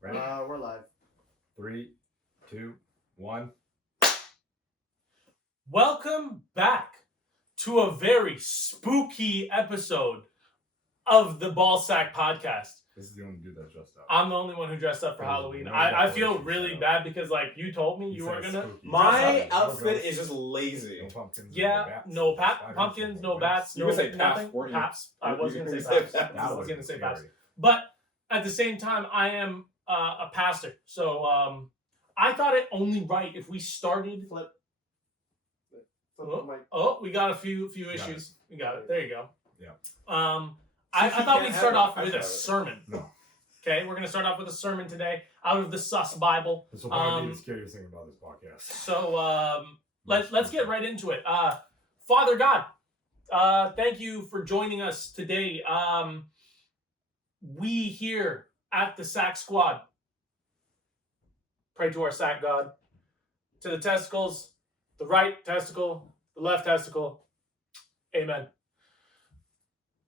Ready? We're live. 3, 2, 1. Welcome back to a very spooky episode of the Ballsack Podcast. This is the only dude that's dressed up. I'm the only one who dressed up for Halloween. I feel really bad because you told me you weren't gonna. My outfit is just lazy. No pumpkins. Yeah, no pumpkins, no bats, You no were gonna say nothing. paps, weren't you? Paps. I was You gonna were say gonna paps. say paps. I was gonna say scary. paps. But at the same time, I am a pastor, so I thought it only right if we started. Flip. Oh, we got a few Got issues. We got it. There you go. Yeah. I thought we'd start off with a it. sermon. No. Okay, we're gonna start off with a sermon today out of the Sus Bible. This will probably be the scariest thing about this podcast. So let's get right into it. Father God, thank you for joining us today. We here at the Sack Squad pray to our Sack God, to the testicles, the right testicle, the left testicle. Amen.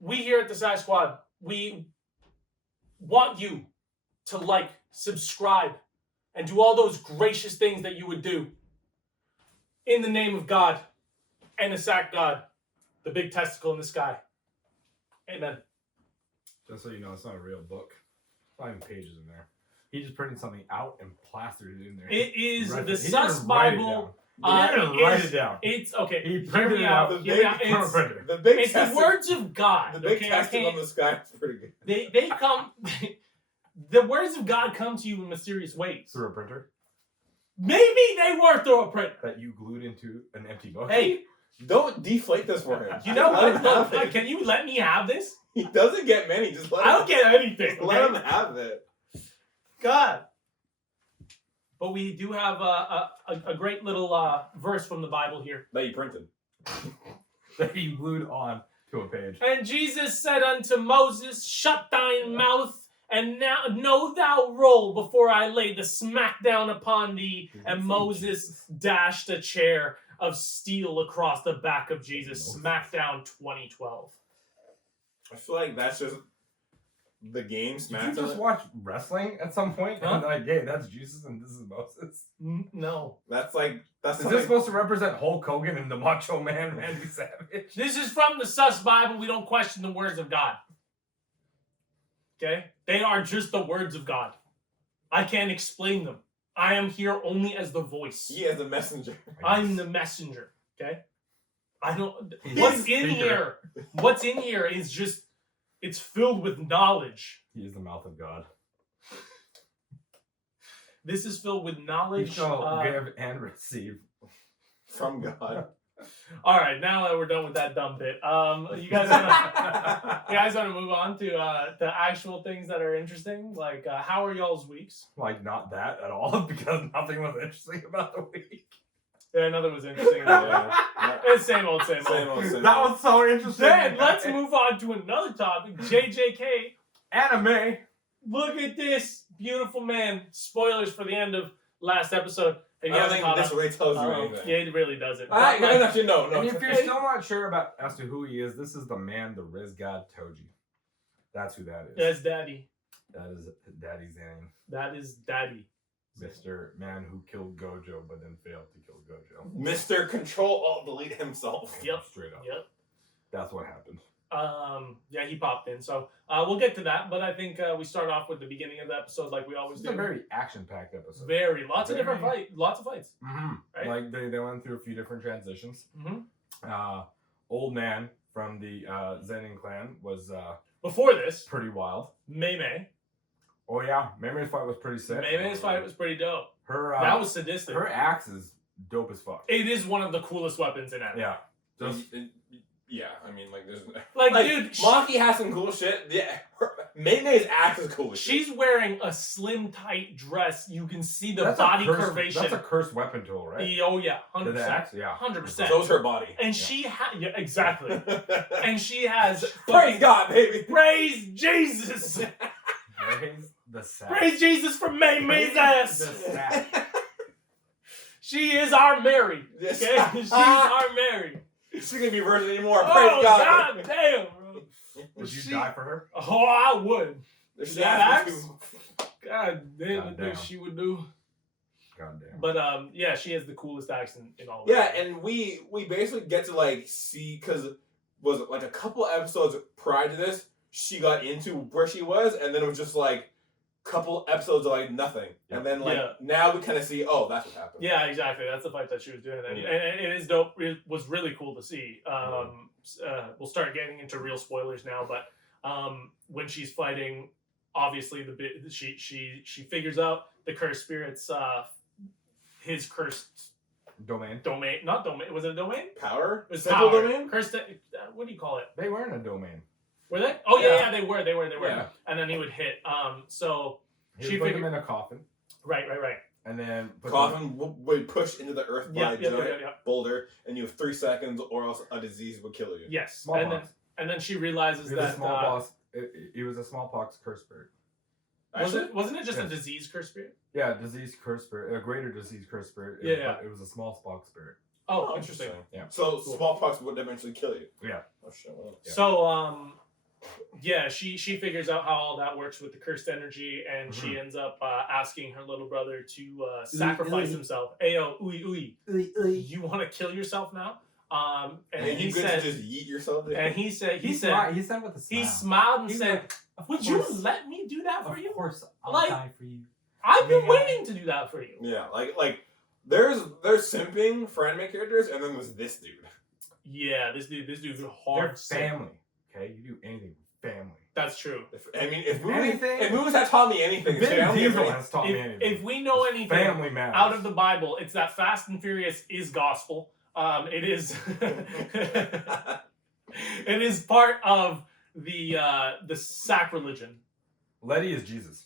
We here at the Sack Squad, we want you to like, subscribe, and do all those gracious things that you would do in the name of God and the Sack God, the big testicle in the sky. Amen. Just so you know, it's not a real book. Not even pages in there. He just printed something out and plastered it in there. It is Right. the He didn't Sus write it Bible. down. He didn't write It's- it down. It's okay. He Hear printed me it out. out. Hear me out. From a It's, printer. The big it's the testicle- words of God. The big Okay, I testicle in can't. the sky is pretty good. They come. The words of God come to you in mysterious ways. Through a printer Maybe they were through a printer. that you glued into an empty book. Hey, Don't deflate this for him. you know Let what? him Look, have it. can you let me have this? He doesn't get many. Just let I him. don't get anything. Just let Okay? him have it. God. But we do have a great little verse from the Bible here. That you printed. That you glued on to a page. And Jesus said unto Moses, shut thine mouth, and now know thou roll before I lay the smackdown upon thee. And Moses dashed a chair of steel across the back of Jesus. Smackdown 2012. I feel like that's just the game. Did Smackdown. you just watch wrestling at some point? Huh? And like, hey, that's Jesus and this is Moses. No. That's like that's Is something. this supposed to represent Hulk Hogan and the Macho Man Randy Savage? This is from the Sus Bible. We don't question the words of God. Okay? They are just the words of God. I can't explain them. I am here only as the voice. He is a messenger. I'm the messenger. Okay? I don't. He's What's the in speaker. here? What's in here is just. It's filled with knowledge. He is the mouth of God. This is filled with He knowledge. shall give and receive. From God. All right, now that we're done with that dumb bit, you guys want to move on to actual things that are interesting? Like, how are y'all's weeks? Like, not that at all, because nothing was interesting about the week. Yeah, nothing was interesting. About it. It's same old, same old. That was so interesting. Then let's move on to another topic. JJK, Anime. look at this beautiful man. Spoilers for the end of last episode. If you I don't haven't think caught this up, really tells you anything. yeah, it really doesn't. I But, like, actually no. And if you're still not sure about as to who he is, this is the man, the Riz God Toji. That's who that is. that's Daddy. That is Daddy's name. That is Daddy. Mr. Man who killed Gojo but then failed to kill Gojo. Mr. Control Alt Delete himself. Yep. Straight up. Yep. That's what happened. Yeah, he popped in. So we'll get to that, but I think we start off with the beginning of the episode like we always It's do. a very action-packed episode. Lots of different fights. Lots of fights. Mm-hmm. Right? Like they went through a few different transitions. Mm-hmm. Old man from the Zenin clan was Before this, pretty wild. Mei. Oh yeah, Mei's fight was pretty sick. Mei's fight was pretty dope. Her That was sadistic. her axe is dope as fuck. It is one of the coolest weapons in anime. Yeah. Just, Yeah, I mean, like, there's... Like, Like, dude, Maki has some cool shit. Yeah, May's axe is cool as shit. she's wearing a slim, tight dress. You can see the that's body a cursed, curvation. That's a cursed weapon tool, right? Oh, yeah. 100%. The axe? Yeah. 100%. So's her body. And she yeah, exactly. And she has... Praise God, baby. Praise Jesus! Praise the sack. Praise Jesus for Mei's Praise ass! the sack. She is our Mary. Yes. Okay? She's our Mary. She's gonna be virgin anymore. Praise Oh, God. God damn, bro. Would you She- die for her? Oh, I would. There's That axe. axe? God damn, I God knew damn. she would do. God damn. But yeah, she has the coolest accent in all of Yeah, it. and we basically get to like see, because was it like a couple episodes prior to this, she got into where she was, and then it was just like couple episodes of like nothing, and then like now we kind of see, oh, that's what happened. Yeah, exactly. That's the fight that she was doing, and it is dope. It was really cool to see. We'll start getting into real spoilers now, but when she's fighting, obviously she figures out the cursed spirits, his cursed Domain. Not domain. Was it a domain? Power. It was Central power. domain. Cursed. What do you call it? They weren't a domain. Were they? Oh yeah, Yeah. they were. They were. Yeah. And then he would hit. So He put him in a coffin, right. and then Coffin would push into the earth by Yeah, a giant boulder, and you have 3 seconds, or else a disease would kill you. Yes. Smallpox. And then she realizes He was that a smallpox. He was a smallpox curse spirit. wasn't it just a Yes. disease curse spirit? Yeah, disease curse spirit, a greater disease curse spirit. Yeah. But it was a smallpox spirit. Oh, interesting. Yeah. So smallpox would eventually kill you. Yeah. Oh shit. Well, Yeah. So yeah, she figures out how all that works with the cursed energy, and she ends up asking her little brother to sacrifice himself. Ayo, ooey, you want to kill yourself now? And and he you could said, just eat yourself. and he said, He said with a smile. he smiled and He's said, like, "Of "Would you course- let me do that for Of you? course, I'll Like- die for you." I've been Yeah. waiting to do that for you." Yeah, like there's simping for anime characters, and then there's this dude. Yeah, this dude They're hard. simp. family. Okay, you do anything for family. That's true. If Anything- movies have taught me anything, it's Vin family. Diesel is- has taught me anything. If we know It's anything family matters. out of the Bible, it's that Fast and Furious is gospel. It is. It is part of the sacrilegion. Letty is Jesus.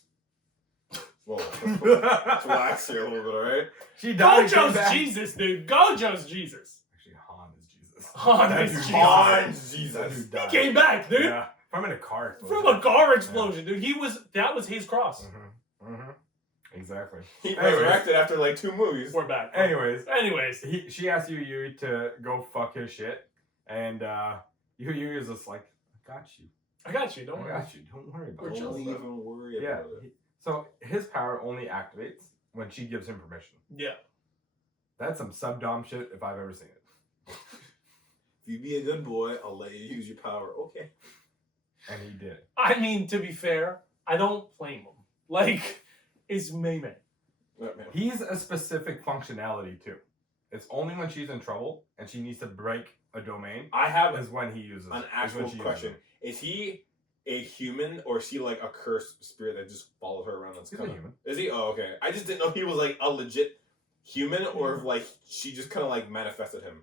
Whoa, let's relax here a little bit, alright? She died. and came Gojo's back. Jesus, dude. Gojo's Jesus. Actually, Han is Jesus. Han That is dude Jesus. died. Han's That Jesus. dude He died. came back, dude. Yeah, from in a car explosion. From a car explosion, dude. That was his cross. Exactly. He Anyways. resurrected after like 2 movies. We're back. Anyways, Anyways. she asked Yu to go fuck his shit, and Yu is just like, I got you. I got you. Don't I worry. got you. Don't worry about We're it. chill. Don't even worry Yeah. about it. So his power only activates when she gives him permission. Yeah. That's some sub-dom shit if I've ever seen it. If you be a good boy, I'll let you use your power. Okay. And he did. I mean, to be fair, I don't blame him. Like, it's May. He's a specific functionality too. It's only when she's in trouble and she needs to break a domain I have is when he uses an is when actual she uses question. it. Is he a human, or is he like a cursed spirit that just follows her around? That's He's kind a of human. Is he? Oh, okay. I just didn't know if he was like a legit human, or if like she just kind of like manifested him.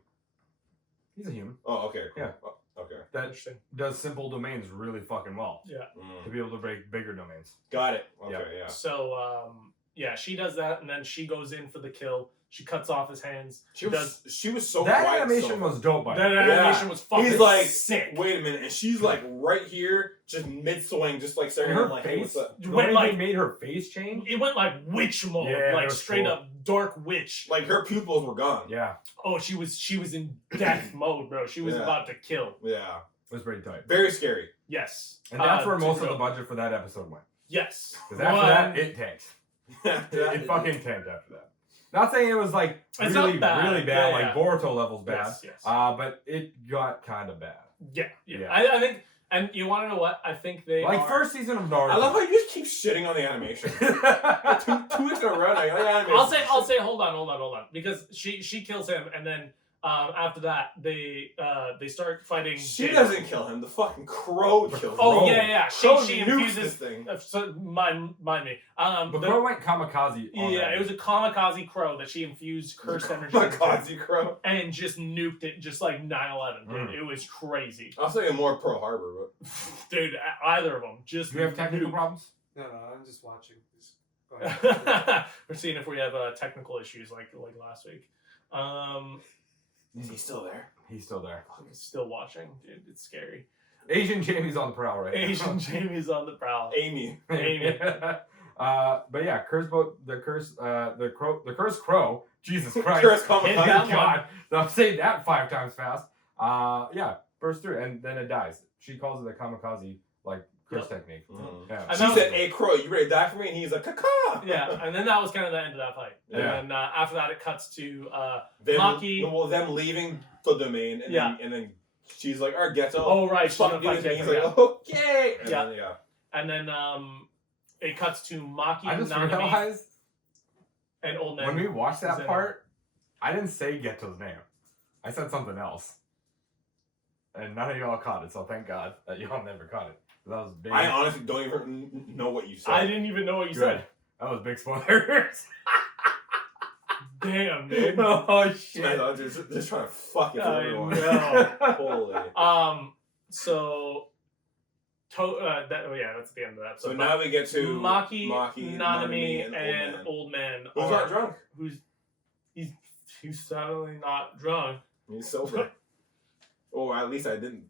He's a human. Oh, okay. Cool. Yeah. Oh, okay. That Interesting. does simple domains really fucking well Yeah. to be able to break bigger domains. Got it. Okay. Yeah. Yeah. So, yeah, she does that, and then she goes in for the kill. She cuts off his hands. She was so That quiet. animation was dope by That the way. animation was fucking He's like, sick. wait a minute, and she's like right here, just mid swing, just like staring And at her him like, hey, face, what's up? the Went way like- they made her face change. It went like witch mode, Yeah, like that was straight cool. up dark witch. Like her pupils were gone. Yeah, Oh, she was in death mode, bro. She was Yeah. about to kill. Yeah. it was pretty tight. Very scary. Yes. And that's where to most of grow. the budget for that episode went. Yes. Because after that, it tanked. It fucking tanked after that. Not saying it was like It's really, not bad. really bad, Yeah, like yeah. Boruto levels bad. Yes, yes. But it got kind of bad. Yeah. Yeah. I think, and you want to know what? I think they Like are, first season of Naruto. I love how you just keep shitting on the animation. two weeks in a row now. You're like, animation I'll shit. say, hold on, because she kills him, and then after that they start fighting. She Jin. doesn't kill him. The fucking crow kills him. Oh Crow. yeah. Crow She nukes this infuses. thing. So mind me. But the- Crow went kamikaze. On yeah, that. it was a kamikaze crow that she infused cursed energy into Kamikaze crow. and just nuked it, just like 9/11. Dude, Mm. it was crazy, I'll say more Pearl Harbor, but dude. Either of them, just Do we have technical nuked. problems? No, I'm just watching. Just go ahead. We're seeing if we have technical issues like last week. is he still there? He's still there. I'm still watching, dude. It's scary. Asian Jamie's on the prowl right now. Asian Jamie's on the prowl. Amy. Amy. But yeah, the cursed crow. Jesus Christ. Curse Hit kamikaze. that God. I'll say that 5 times fast. Yeah, bursts through and then it dies. She calls it a kamikaze, like curse technique. Yeah. And She that said, was- "Hey, Crow, you ready to die for me?" And he's like, "Caca." Yeah, and then that was kind of the end of that fight. Yeah. And then after that, it cuts to Them, Maki. well, them leaving the domain, and Yeah. then she's like, "Our ghetto." Oh right, she's Fuck gonna you, fight and he's Jacob, like, "Okay." And Yeah. then, yeah. And then it cuts to Maki, I just Nanami, realized and Old Man. when we watched who's that in part, I didn't say Geto's name. I said something else. And none of y'all caught it, so thank God that y'all never caught it. That was big. I honestly don't even know what you said. I didn't even know what you Good. said. That was big spoilers. Damn, dude. Oh shit. Man, they're just trying to fuck it for I everyone. know. Holy. So, that's the end of that. So now we get to Maki, Nanami, Nanami, and and Old Man. Who's not drunk? He's certainly not drunk. He's sober. Or at least I didn't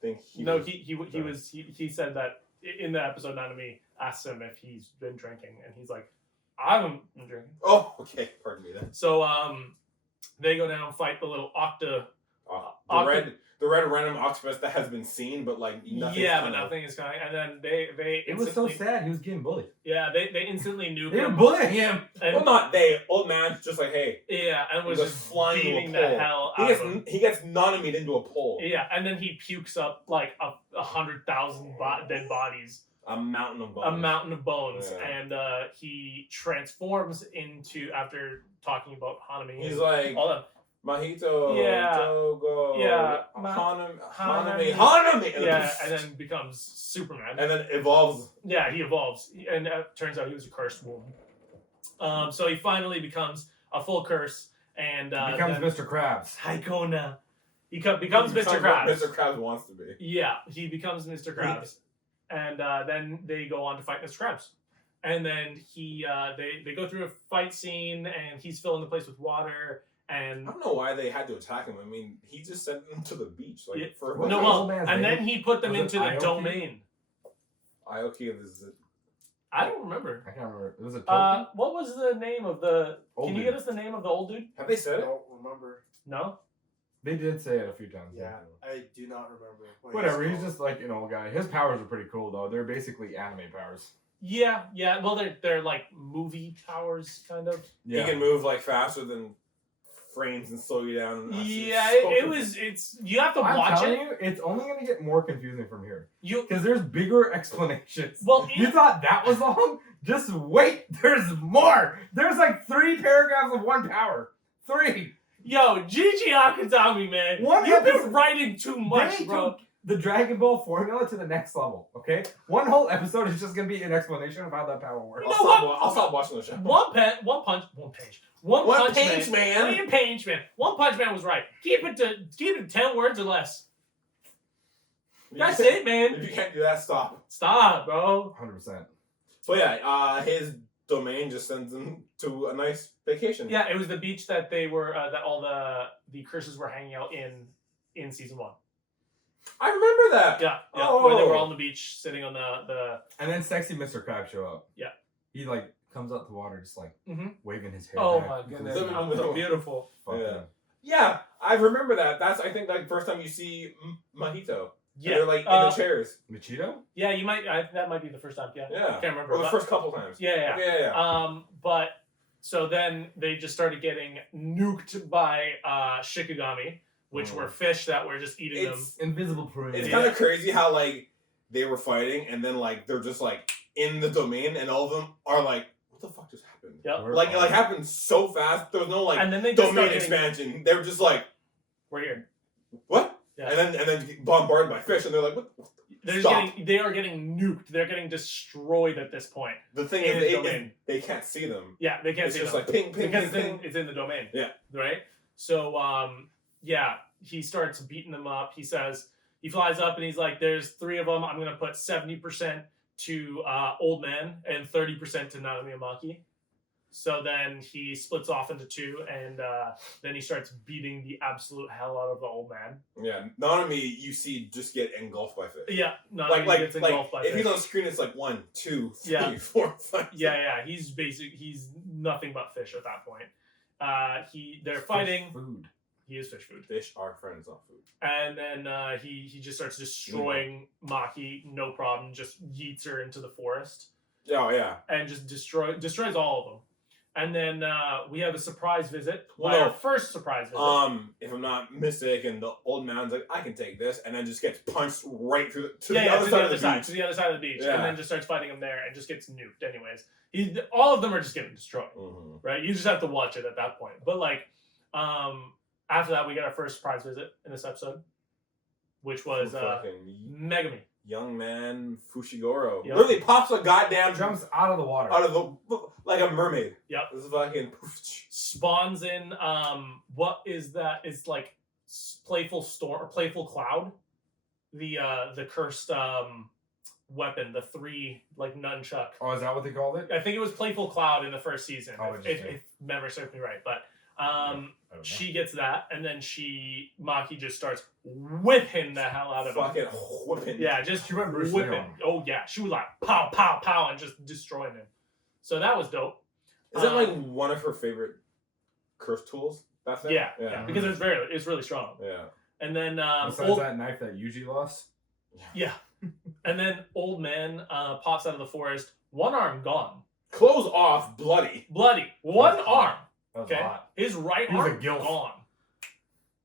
think he. No, was. he said that in the episode. Nanami asked him if he's been drinking, and he's like, I haven't been drinking. Oh, okay. Pardon me then. So they go down and fight the little The red random octopus that has been seen, but like nothing. but nothing is coming. And then they It was so instantly- sad. He was getting bullied. Yeah, they instantly nuke They were him. bullying him. And, Well, not they. Old man's just like, hey. yeah, and was He just goes flying into a beating the pole. hell He out gets of him. he gets Nanami into a pole. Yeah, and then he pukes up like 100,000 dead bodies, A mountain of bones. a mountain of bones, Yeah. and he transforms into, after talking about Hanami. He's and like all that. Mojito. Yeah. Togo. Yeah. Hanami. Yeah, then, and then becomes Superman. and then evolves. Yeah, he evolves, and it turns out he was a cursed womb. So he finally becomes a full curse, and Becomes then Mr. Krabs. Haikona. He becomes Mr. what Krabs. Mr. Krabs wants to be. Yeah, he becomes Mr. Krabs, and then they go on to fight Mr. Krabs, and then they go through a fight scene, and he's filling the place with water, and I don't know why they had to attack him. I mean, he just sent them to the beach, like Yeah. for What no, was well, Old Man's and name? then he put them Was it into the Aoki? domain. Aoki is it? I don't remember. I can't remember. Was it Toki? What was the name of the? Old Can you dude. get us the name of the old dude? Have they I said it? don't remember. No. They did say it a few times. Yeah, I do not remember. what Whatever. He's called. just like an old guy. His powers are pretty cool though. They're basically anime powers. Yeah. Well, they're like movie powers, kind of. He can move like faster than frames and slow you down. Yeah, it's you have to I'm watch telling it. you, it's only going to get more confusing from here. You Because there's bigger explanations. well, You thought that was long? Just wait. There's more. There's like 3 paragraphs of one power. 3. yo, Gigi Akutami, man, One you've been episode- writing too much, They bro. took the Dragon Ball formula to the next level, okay? One whole episode is just going to be an explanation of how that power works. You know what? I'll stop watching the show. One Punch Punch Man. One Punch Man. One Punch Man was right. Keep it to 10 words or less. That's it, man. If you can't do that, stop. Stop, bro. 100%. So yeah, his domain just sends him to a nice vacation. Yeah, it was the beach that they were that all the curses were hanging out in season 1. I remember that. Yeah, Oh. where they were all on the beach sitting on the And then sexy Mr. Crab show up. Yeah. He like comes out the water just like Mhm. waving his hair. Oh back. my goodness, Look, that was beautiful. Fuck Yeah. yeah. Yeah, I remember that. That's I think like first time you see Mojito. Yeah, They're like in the chairs. Machito? yeah, you might. That might be the first time. Yeah, Yeah. can't remember. Or the but- first couple times. Yeah. Yeah. But so then they just started getting nuked by Shikigami, which were fish that were just eating them. It's Invisible prey. it's Yeah. kind of crazy how like they were fighting and then like they're just like in the domain and all of them are like, what the fuck just happened? Yep. Like it like happened so fast. There was no like And then they just domain started getting, expansion. They were just like, we're here. what? Yeah. And then get bombarded by fish and they're like, what? Stop. They are getting nuked. They're getting destroyed at this point. The thing in is, the domain. they can't see them. Yeah, they can't It's see just them. like ping, ping, because ping, ping. it's in the domain. Yeah. Right? So, yeah, he starts beating them up. He says, he flies up and he's like, there's 3 of them. I'm going to put 70% to Old Man and 30% to Nanami Maki. So then he splits off into 2 and then he starts beating the absolute hell out of the Old Man. Yeah, Nanami, you see, just get engulfed by fish. Yeah. Nanami Like gets engulfed by if fish. he's on screen, it's like 1, 2, 3, Yeah. 4, 5. Yeah. He's nothing but fish at that point. They're fighting. Food. He is fish food. Fish are friends, not food. And then he just starts destroying Maki, no problem. Just yeets her into the forest Oh yeah. and just destroys all of them. And then we have a surprise visit. Well, Our first surprise visit. If I'm not mistaken, the old man's like, I can take this, and then just gets punched right through to the other side To the other side of the beach, Yeah. and then just starts fighting him there, and just gets nuked. Anyways, all of them are just getting destroyed. Mm-hmm. Right? You just have to watch it at that point. But like, after that, we got our first surprise visit in this episode, which was Megami. Young man Fushiguro. Yep. Literally pops a goddamn Jumps out of the water. out of the like a mermaid. Yep. This is fucking Spawns in what is that? It's like playful storm or playful cloud. The cursed weapon, the 3 like nunchuck. Oh, is that what they called it? I think it was playful cloud in the first season. Oh, if memory serves me right, but I don't know. she gets that, and then Maki just starts whipping the hell out of him. fucking whipping. Yeah, just She went Bruce Lee whipping. on him. Oh yeah, she was like pow pow pow and just destroying him. So that was dope. Is that like one of her favorite curse tools? That's it? Yeah, because it's really strong. Yeah. And then Besides that knife that Yuji lost. yeah, and then old man pops out of the forest, one arm gone, Clothes off, bloody. bloody, one That's arm. That was Okay, hot. his right He was a arm gilf. gone.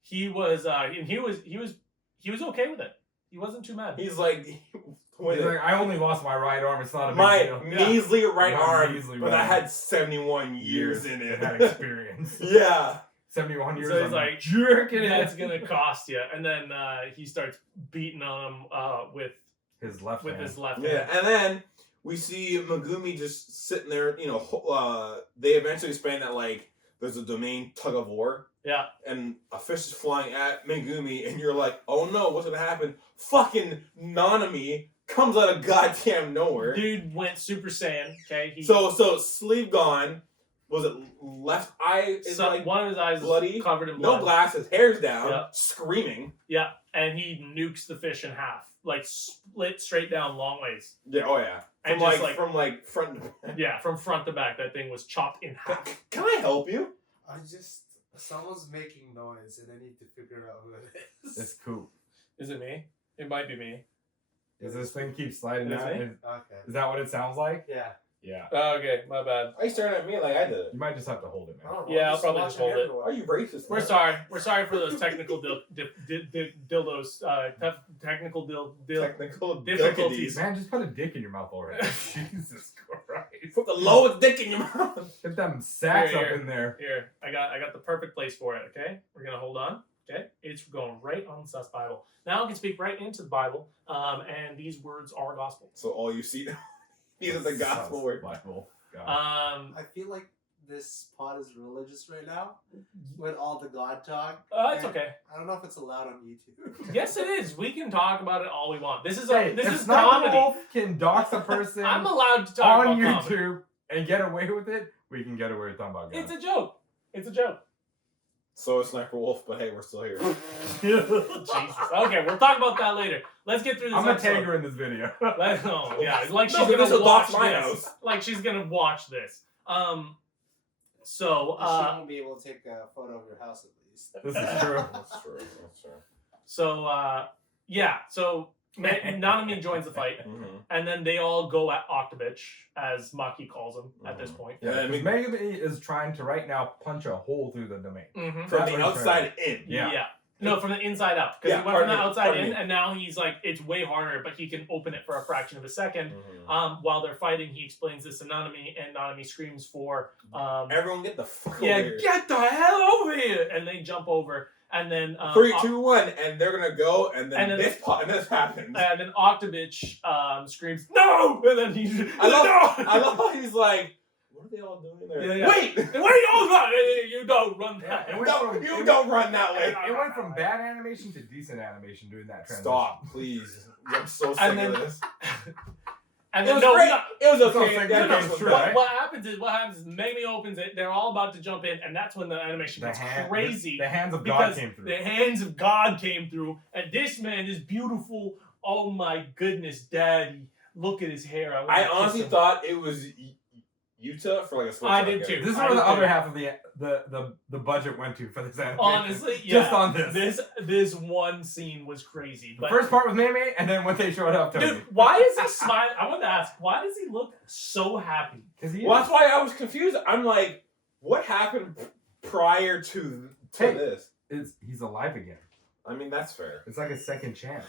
He was and he was okay with it. He wasn't too mad. He's like, He's like, I only lost my right arm. It's not a big my deal. measly right My arm, measly but I right had 71 years in it. Had experience. Yeah. 71 years. So he's I'm like, jerking that's it. gonna cost you. And then he starts beating on him with His left hand. his left Yeah, hand. and then we see Megumi just sitting there. You know, they eventually explain that like there's a domain tug of war, Yeah. and a fish is flying at Megumi, and you're like, oh no, what's gonna happen? Fucking Nanami comes out of goddamn nowhere. Dude went Super Saiyan. Okay. So sleeve gone. Was it left eye? Is like one of his eyes bloody, is covered in no blood. glasses, hair's down, Yeah. screaming. Yeah, and he nukes the fish in half, like split straight down long ways. Yeah, oh yeah. And From just, like from like front. to back. Yeah, from front to back, that thing was chopped in half. Can I help you? Someone's making noise and I need to figure out who it is. It's cool. Is it me? It might be me. Does this thing keep sliding Is out? it? Okay. Is that what it sounds like? Yeah. Yeah. Oh, okay, my bad. Are you staring at me like I did it? You might just have to hold it, man. I don't know, Yeah, I'm I'll just probably just watching hold it. everyone. Are you racist? We're sorry. We're sorry for those technical dildos. Technical Technical difficulties. difficulties. Man, just put a dick in your mouth already. Jesus Christ. Put the lowest dick in your mouth. Get them sacks Here, up here. in there. Here, I got the perfect place for it. Okay, we're gonna hold on. Okay, it's going right on the Sus Bible. Now I can speak right into the Bible, and these words are gospel. So all you see, these are the gospel words. Bible. God. I feel like this pod is religious right now with all the God talk. It's and okay. I don't know if it's allowed on YouTube. Yes, it is. We can talk about it all we want. This is Hey, this if is Sniper comedy. Wolf can dox a person I'm allowed to talk on about comedy. YouTube and get away with it, we can get away with talking about God. It's a joke. It's a joke. So it's Sniper Wolf, but hey, we're still here. Jesus. Okay, we'll talk about that later. Let's get through this I'm gonna episode. tag her in this video. Oh, yeah, like she's No, gonna this will watch dox my this. house. Like she's gonna watch this. So She won't be able to take a photo of your house at least. This is true. That's true. That's true. so yeah. So Nanami joins the fight, Mm-hmm. and then they all go at Octobitch, as Maki calls him at this point. Yeah, Yeah, I mean- because Megami is trying to right now punch a hole through the domain. Mm-hmm. From That's the what he's outside in. Yeah. No, from the inside out. Because Yeah, he went from the pardon me, outside pardon in, me. and now he's like, it's way harder, but he can open it for a fraction of a second. Mhm. While they're fighting, he explains this to Nanami, and Nanami screams for, Everyone get the fuck yeah, over here. get the hell over here! And they jump over, and then 3, 2, 1, and they're gonna go, and then, And then- this happens. and then Octobitch screams, no! And then he, I love, no! I love how he's like, what are they all doing there? Yeah, yeah. Wait! Wait, oh God! You don't run that. Yeah, it went No, from- you don't run that way. It went from bad animation to decent animation doing that transition. Stop, please. I'm so sick And then- of this. And It then was no, great. no, It was It's okay. also Yeah, good that's game, what- true, what, right? what happens is Megami opens it. They're all about to jump in, and that's when the animation gets crazy. The hands of God because came through. the hands of God came through, and this man is beautiful. Oh my goodness, Daddy! Look at his hair. I wanna kiss honestly him. thought it was Yuta for like a split I second. did too. This is I where the did other too. half of the budget went to for this animation. Honestly, yeah. Just on this. This one scene was crazy. The But first part was Mei, and then when they showed up, Toji. dude, why is he smiling? I want to ask, why does he look so happy? Because he Well, is. that's why I was confused. I'm like, what happened prior to Hey. this? He's alive again. I mean, that's fair. It's like a second chance.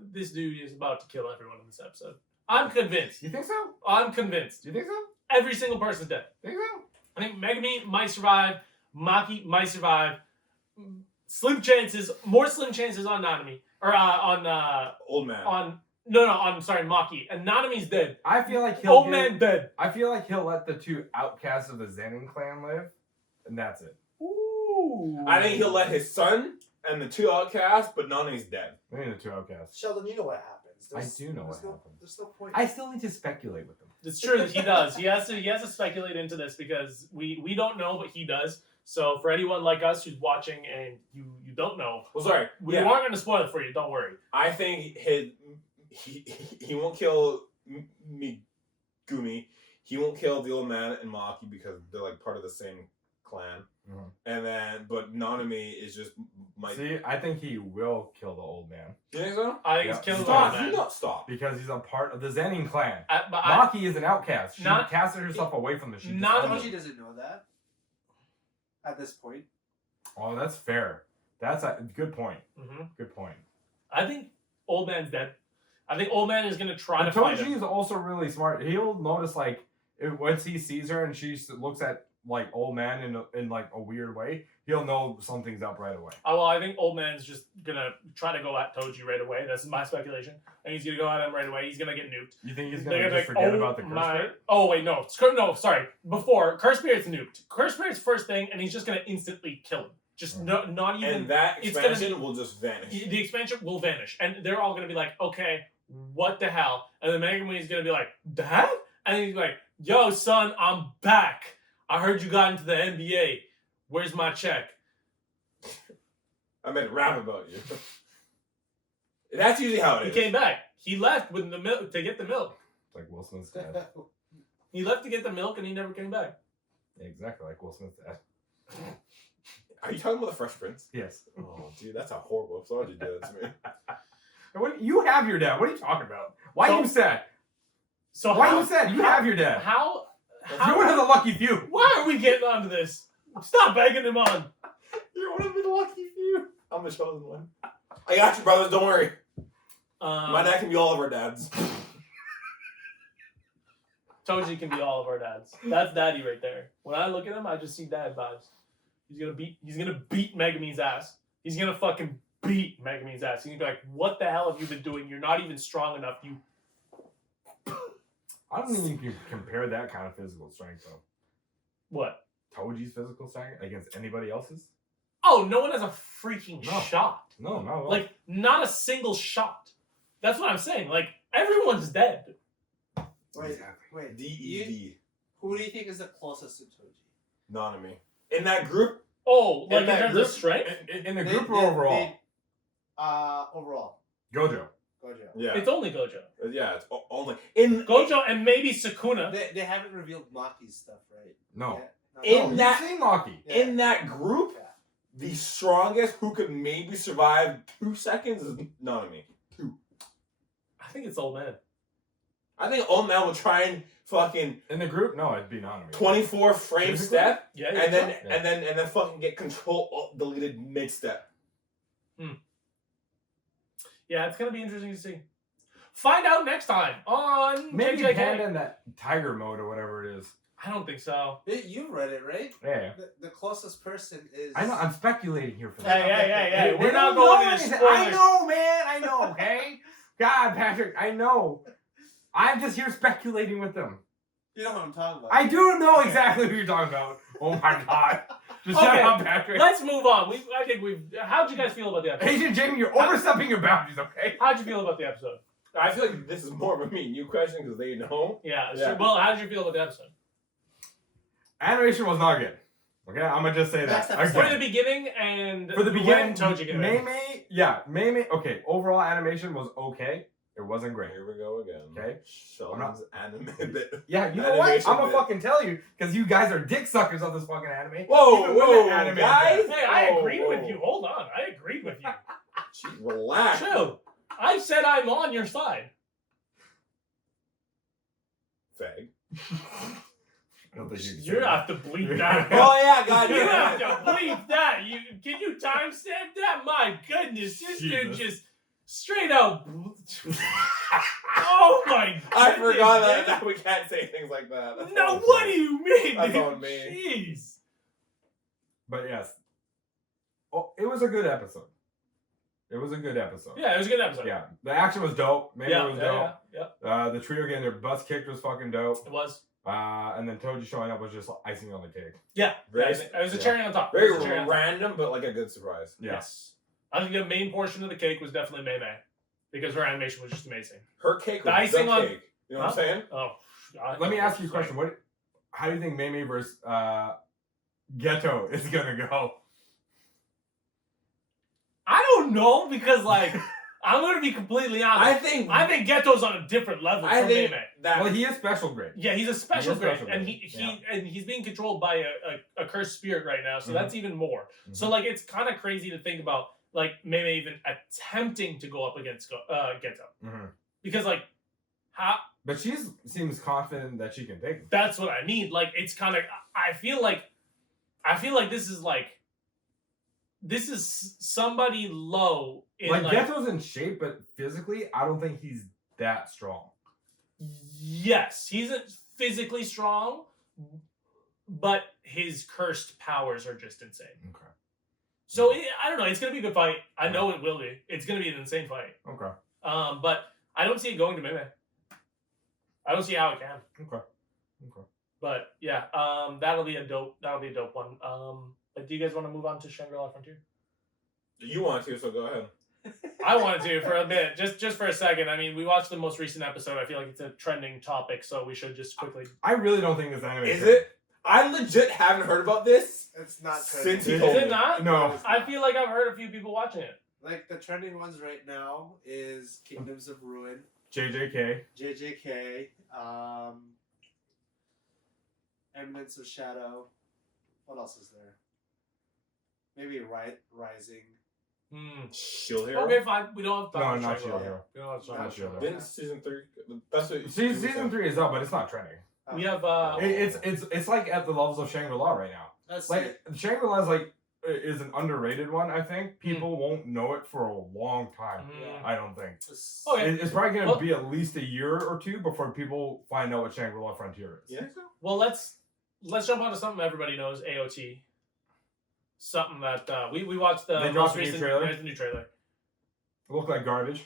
This dude is about to kill everyone in this episode. I'm convinced. You think so? I'm convinced. Do you think so? Every single person's dead. Think so? I think Megami might survive. Maki might survive. Slim chances, more slim chances on Nanami. Or Old man. I'm sorry, Maki. And Nanami's dead. I feel like he'll. Old man dead. I feel like he'll let the two outcasts of the Zenin clan live, and that's it. Ooh. I think he'll let his son and the two outcasts, but Nani's dead. Maybe the two outcasts. Sheldon, you know what happens. I do know what there's no- happens. There's no point. I still need to speculate with them. It's true that he does. He has to speculate into this because we don't know, but he does. So for anyone like us who's watching and you don't know, Well, sorry. we Yeah. aren't going to spoil it for you. Don't worry. I think he won't kill Megumi. He won't kill the old man and Maki because they're like part of the same clan. Mhm. And then, but Nanami is just See, I think he will kill the old man You think so? I think Yeah. he's killing the Stop! old man. Do not stop. because he's a part of the Zenin clan. But Maki is an outcast. She Not- casted herself away from the sheep. Not- Toji doesn't know that at this point. Oh, that's fair. That's a good point. Mhm. Good point. I think old man's dead. I think old man is going to try But to fight Toji him. is also really smart. He'll notice like once he sees her and she looks at like old man in like a weird way, he'll know something's up right away. Oh, well, I think old man's just going to try to go at Toji right away. That's my speculation. And he's going to go at him right away. He's going to get nuked. You think he's They're gonna gonna just be forget like, about the curse rate? Oh wait, no. No, sorry. Before Curse Spirit's nuked. Curse Spirit's first thing, and he's just gonna instantly kill him. Just not even. And that it's gonna expansion will just vanish. The expansion will vanish, and they're all gonna be like, okay, what the hell? And then Megami is gonna be like, Dad? And he's like, yo, son, I'm back. I heard you got into the NBA. Where's my check? I made a rap about you. That's usually how it He is. came back. He left with the milk to get the milk. It's like Will Smith's dad. He left to get the milk, and he never came back. Exactly like Will Smith's dad. Are you talking about the Fresh Prince? Yes. Oh, dude, that's a horrible episode. You did that to me. What, you have your dad. What are you talking about? Why So- you sad? So Why how, you sad? You have your dad. how You're one of the lucky few. Why are we getting onto this? Stop begging him on. You're one of the lucky few. I'm the chosen one. I got you, brothers. Don't worry. My dad can be all of our dads. Toji can be all of our dads. That's daddy right there. When I look at him, I just see dad vibes. He's gonna beat Megami's ass. He's gonna fucking beat Megami's ass. He's gonna be like, what the hell have you been doing? You're not even strong enough. You I don't think you can compare that kind of physical strength though. what? Toji's physical strength against anybody else's? Oh, no one has a freaking No. shot. No, no. Like, not a single shot. That's what I'm saying. Like, everyone's dead. Wait, Exactly. wait. D-E-D. Who do you think is the closest to Toji? Nanami. In that group, Oh, like in that terms group- of strength? In the group or overall? Overall. Gojo. Gojo. yeah. It's only Gojo. Yeah, it's only. In Gojo and maybe Sukuna. They haven't revealed Maki's stuff, right? No. Yeah? In Oh, that- you've seen Maki. Yeah. In that group, Yeah. the strongest who could maybe survive 2 seconds is Nanami. 2. I think it's old man. I think Old Man will try and fucking In the group, no, it'd be Nanami. 24 frame Physically? step, Yeah, and then Yeah. and then fucking get control deleted mid step. Yeah, it's gonna be interesting to see. Find out next time on Maybe JJK. Panda in that tiger mode or whatever it is. I don't think so. You've read it, right? Yeah. The closest person is. I know. I'm speculating here for Hey, that. hey, They we're not don't going know into anything. spoilers. I know, man. I know. Okay. God, Patrick. I know. I'm just here speculating with them. You know what I'm talking about. I do know exactly who you're talking about. Oh my God. Just shut Okay, up, Patrick. Let's move on. I think we've. How'd you guys feel about the episode? Agent Jamie, you're overstepping your boundaries. Okay. How'd you feel about the episode? I feel like this is more of a me and you question because they know. Yeah, Yeah. sure. Well, how did you feel about the episode? Animation was not good. Okay, I'm gonna just say That's that. the- For the Again. beginning and For the beginning, when Toji get away. Mei, okay. Overall animation was okay. It wasn't great. Here we go again. Okay. Sheldon's anime bit. Yeah, you know what? Animation I'm gonna bit. fucking tell you because you guys are dick suckers of this fucking anime. Whoa, Even when whoa, the anime guys! is Hey, I Whoa, agreed with whoa. you. Hold on. I agreed with you. Gee, relax. Chill. I said I'm on your side. Fag. I don't think you can say You that. have to bleep that. Oh yeah, God. You Yeah. have to bleep that. Can you timestamp that? My goodness, this dude Jesus. just straight out. Oh my! I goodness, forgot man. that we can't say things like that. That's No, on what me. do you mean? That's dude? on me. Jeez. But yes. Oh, it was a good episode. It was a good episode. Yeah, it was a good episode. Yeah. The action was dope. Maybe yeah, it was yeah, dope. yeah. The trio getting their butts kicked was fucking dope. It was. And then Toji showing up was just icing on the cake. Yeah, Very- it was a yeah. cherry on top. Very It was a cherry on top. random, but like a good surprise. Yeah. Yes. I think the main portion of the cake was definitely Mei Mei because her animation was just amazing. Her cake The was icing the on- cake. You know what I'm saying? Oh, God. Let me ask you a question. How do you think Mei Mei versus Ghetto is gonna go? I don't know because like I'm gonna be completely honest. I think Ghetto's on a different level I from Mei think Mei. that Well, he is special grade. Yeah, he's a special He is grade, special and grade, he's being controlled by a cursed spirit right now, so Mhm. that's even more. So like it's kind of crazy to think about like Mei Mei even attempting to go up against Ghetto Mm-hmm. because like how But she seems confident that she can take him. that's what I mean. Like it's kind of I feel like this is somebody low in Like, like Ghetto's in shape, but physically, I don't think he's that strong. yes, he's physically strong, but his cursed powers are just insane. Okay. So I don't know. It's gonna be a good fight. I know it will be. It's gonna be an insane fight. Okay. But I don't see it going to Mei Mei. I don't see how it can. Okay. Okay. But yeah, that'll be a dope one. But do you guys want to move on to Shangri-La Frontier? you want to, so go ahead. I wanted to for a bit, just for a second. I mean, we watched the most recent episode. I feel like it's a trending topic, so we should just quickly. I really don't think this anime Is it? I legit haven't heard about this. It's not Since trending. he Is told it me. not? No. I feel like I've heard a few people watching it. Like the trending ones right now is Kingdoms of Ruin, JJK. JJK, Eminence of Shadow. What else is there? Maybe Rising. Shield Hero. Okay, fine. We don't have to No, talk not about Shield Shangri-La. Hero. We don't have to talk Not about Shield Shangri-La. Hero. Didn't season 3? That's what. Season 3 is up, but it's not trending. We have It's like at the levels of Shangri-La right now. That's Like Shangri-La is an underrated one. I think people won't know it for a long time. Mm. I don't think. Okay. It's probably gonna Well- be at least a year or two before people find out what Shangri-La Frontier is. Yeah. Well, let's jump on to something everybody knows. AOT. Something that we watched the They most dropped a new recent trailer? there's a new trailer. It looked like garbage.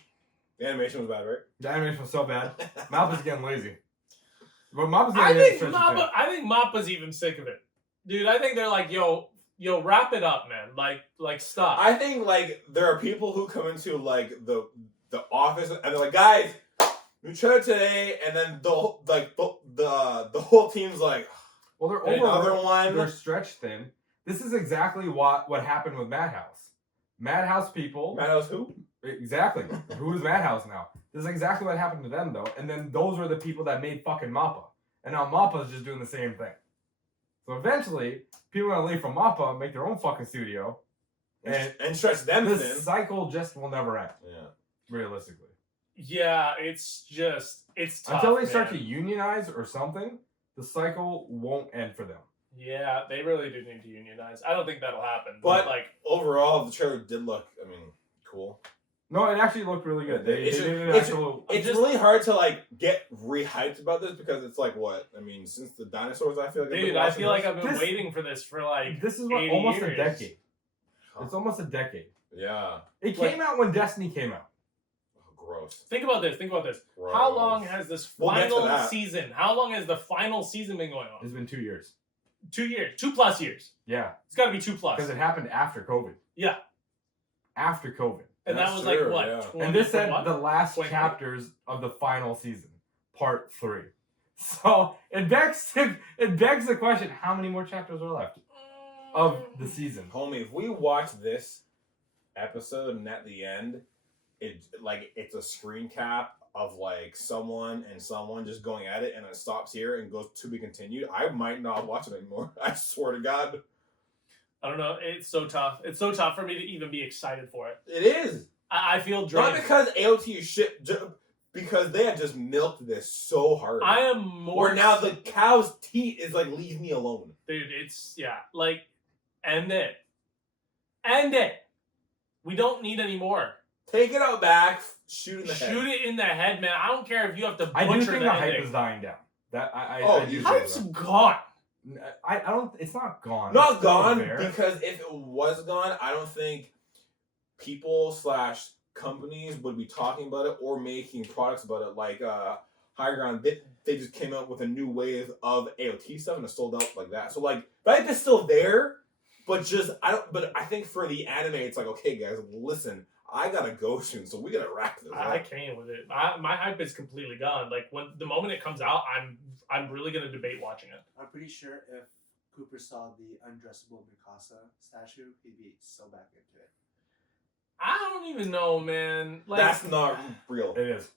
The animation was bad, right? The animation was so bad. Mappa's getting lazy. But Mappa's I getting think Mappa's even sick of it, dude. I think they're like, yo, wrap it up, man. Like stop. I think like there are people who come into like the office and they're like, guys, new trailer today, and then the whole team's like, Well, they're another over. one. They're stretched thin. This is exactly what happened with Madhouse. Madhouse people. Madhouse who? Exactly. Who is Madhouse now? This is exactly what happened to them, though. And then those were the people that made fucking Mappa. And now Mappa's just doing the same thing. So eventually, people are going to leave from Mappa, make their own fucking studio. And stretch them This thin. cycle just will never end, Yeah. realistically. Yeah, it's tough, Until they start man. to unionize or something, the cycle won't end for them. Yeah, they really do need to unionize. I don't think that'll happen. But like, overall, the trailer did look, cool. No, it actually looked really good. They It's did an just- actual... It's really hard to like get rehyped about this because it's like what? Since the dinosaurs, I feel like I've been dude, I watching feel like this. I've been This- waiting for this for like This is what 80 almost years. a decade. It's almost a decade. Yeah. It Like- came out when Destiny came out. Oh, gross. Think about this. Gross. How long has this We'll get to final that. season? How long has the final season been going on? It's been 2 years. 2 years. 2+ years. Yeah, It's got to be 2+. because it happened after COVID. Yeah. After COVID. And that That's was true, like what? yeah. 20, And this said 21? the last 20? chapters of the final season, part 3. So it begs the question: how many more chapters are left of the season? Homie, if we watch this episode and at the end, it's a screen cap of like someone and someone just going at it and it stops here and goes to be continued, I might not watch it anymore. I swear to God. I don't know. It's so tough. It's so tough for me to even be excited for it. It is. I feel drained. Not because AOT is shit, because they have just milked this so hard. I am more. Where now the cow's teat is like, leave me alone. Dude, it's, yeah, like, end it. End it. We don't need any more. Take it out back, shoot in the head. Shoot it in the head, man. I don't care if you have to butcher I do think the the hype ending. is dying down. That I Oh, do Hype's think gone. that. I don't. It's not gone. Not It's still gone, there. because if it was gone, I don't think people / companies would be talking about it or making products about it. Like High Ground, they just came out with a new wave of AOT stuff and it sold out like that. So like, the hype is still there, but just But I think for the anime, it's like, okay, guys, listen, I gotta go soon, so we gotta wrap this I up. can't with it. My hype is completely gone. Like, when the moment it comes out, I'm really gonna debate watching it. I'm pretty sure if Cooper saw the undressable Mikasa statue, he'd be so back into it. I don't even know, man. Like, That's not real. It is.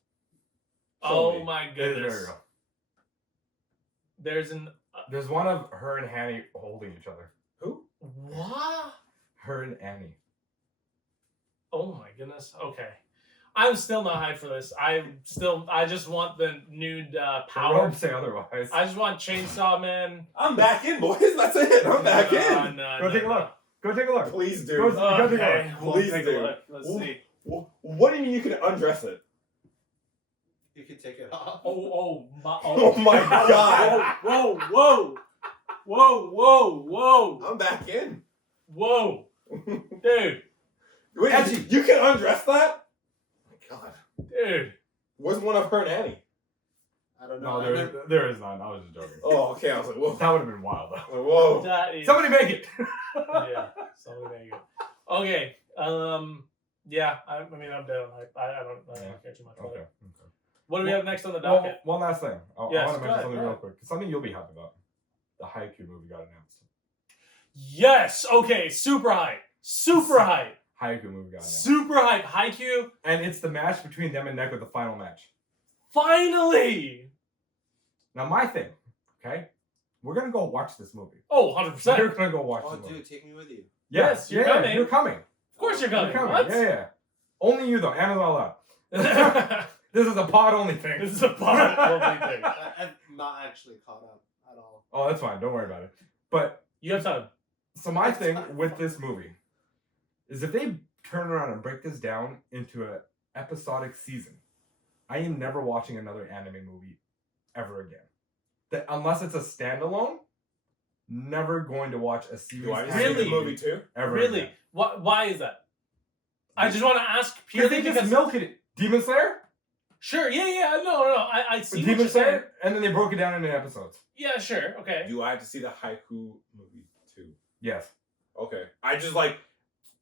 oh Show me. my It is goodness. very real. There's an There's one of her and Annie holding each other. Who? what? Her and Annie. Oh my goodness. Okay. I'm still not hyped for this. I just want the nude power. Don't say otherwise. I just want Chainsaw Man. I'm back in, boys. That's it. I'm back in. Go take a look. Go take a look. Please do. Go take a Okay, look. we'll Please take do. a look. Let's Ooh. see. What do you mean you can undress it? You can take it off. Oh Oh my God. Whoa, whoa, whoa, whoa, whoa, I'm back in. whoa, dude, Wait, Edgy. you can undress that? Oh my God. dude. Where's one of her and Annie? I don't know. No, there is none. I was just joking. Oh, okay. I was like, whoa. That would have been wild though. Whoa. That is Somebody make it. yeah. Somebody make it. Okay. Yeah. I mean, I'm down. I don't care too much about Okay. it. What do we have next on the Well, docket? one last thing. I Yes, want to go mention ahead, something go real ahead. quick. Something you'll be happy about. The Haikyuu movie got announced. Yes. Okay. Super hype. Super hype. Haikyuu movie got announced. Super hype. Haikyuu. And it's the match between them and Neko, the final match. Finally. Now, my thing, okay? We're going to go watch this movie. Oh, We're 100%. going to go watch Oh, this movie. dude, take me with you. Yes, you're coming. You're coming. Of course you're coming. You're coming. What? Yeah. Only you, though. Anna's not allowed. This is a pod-only thing. This is a pod only thing. I'm not actually caught up at all. Oh, that's fine. Don't worry about it. But, You have time. so my thing with this movie is if they turn around and break this down into an episodic season, I am never watching another anime movie ever again. That unless it's a standalone, never going to watch a series Do I anime see Really? the movie too? ever Really? again. Why is that? I just want to ask Because purely they just because. milk it. Demon Slayer? Sure. Yeah. No. I see what Demon you're saying. Slayer? And then they broke it down into episodes. Yeah. Sure. Okay. Do I have to see the Haiku movie too? Yes. Okay.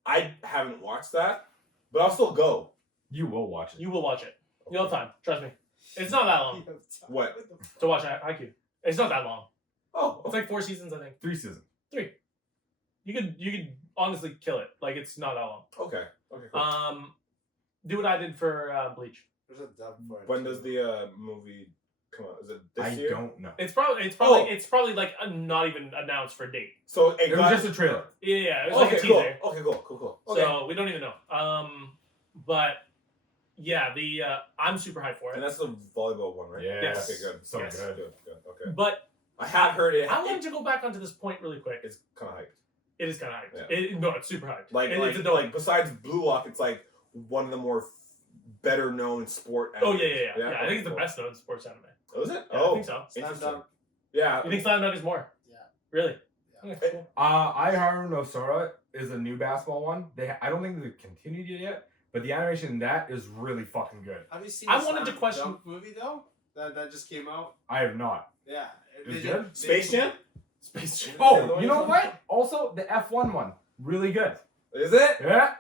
I haven't watched that, but I'll still go. You will watch it. You will watch it. You'll have time. Trust me. It's not that long What? to watch IQ. It's not that long. Oh, It's like 4 seasons, I think. 3 seasons. 3. You could honestly kill it. Like, it's not that long. okay. Okay, cool. Do what I did for Bleach. There's a dub for it. When too. does the movie come out? Is it this I year? don't know. It's probably Oh. like not even announced for date. So It was just a trailer. Yeah, it was like a okay, teaser. cool. Okay, cool. Okay. So we don't even know. But yeah, I'm super hyped for And it. that's the volleyball one, right? Yeah. Yes. Okay, good. So Yes. good. Good. Okay. But I have heard it. I wanted to go back onto this point really quick. It's kind of hyped. It is kind of hyped. Yeah. No, it's super hyped. Like, it's a dope. like besides Blue Lock, it's like one of the more better known sport. Oh animes. yeah. I think it's the cool. best known sports anime. Oh, is it? Yeah, Oh, I think so. Slam interesting. dunk. Yeah. You think Slam Dunk is more? Yeah. Really? Yeah. Okay, cool. Aiharu no Sora is a new basketball one. I don't think they've continued it yet, but the animation in that is really fucking good. Have you seen I the wanted to Slam question- Dunk movie though? That just came out. I have not. Yeah. Is They it good? did- Space Jam? Space Jam. Oh, you know what? Also, the F1 one. Really good. Is it? Yeah.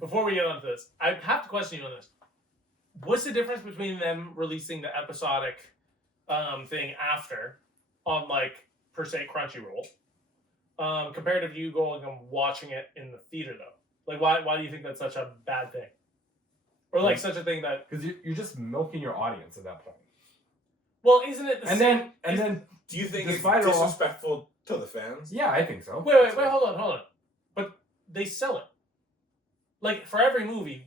Before we get onto this, I have to question you on this. What's the difference between them releasing the episodic thing after on like per se Crunchyroll compared to you going and watching it in the theater though? Like why do you think that's such a bad thing? Or like such a thing that. Because you're just milking your audience at that point. Well, isn't it the same? Then Do you think the it's spider- disrespectful to the fans? yeah, I think so. Wait, hold on. But they sell it. Like for every movie,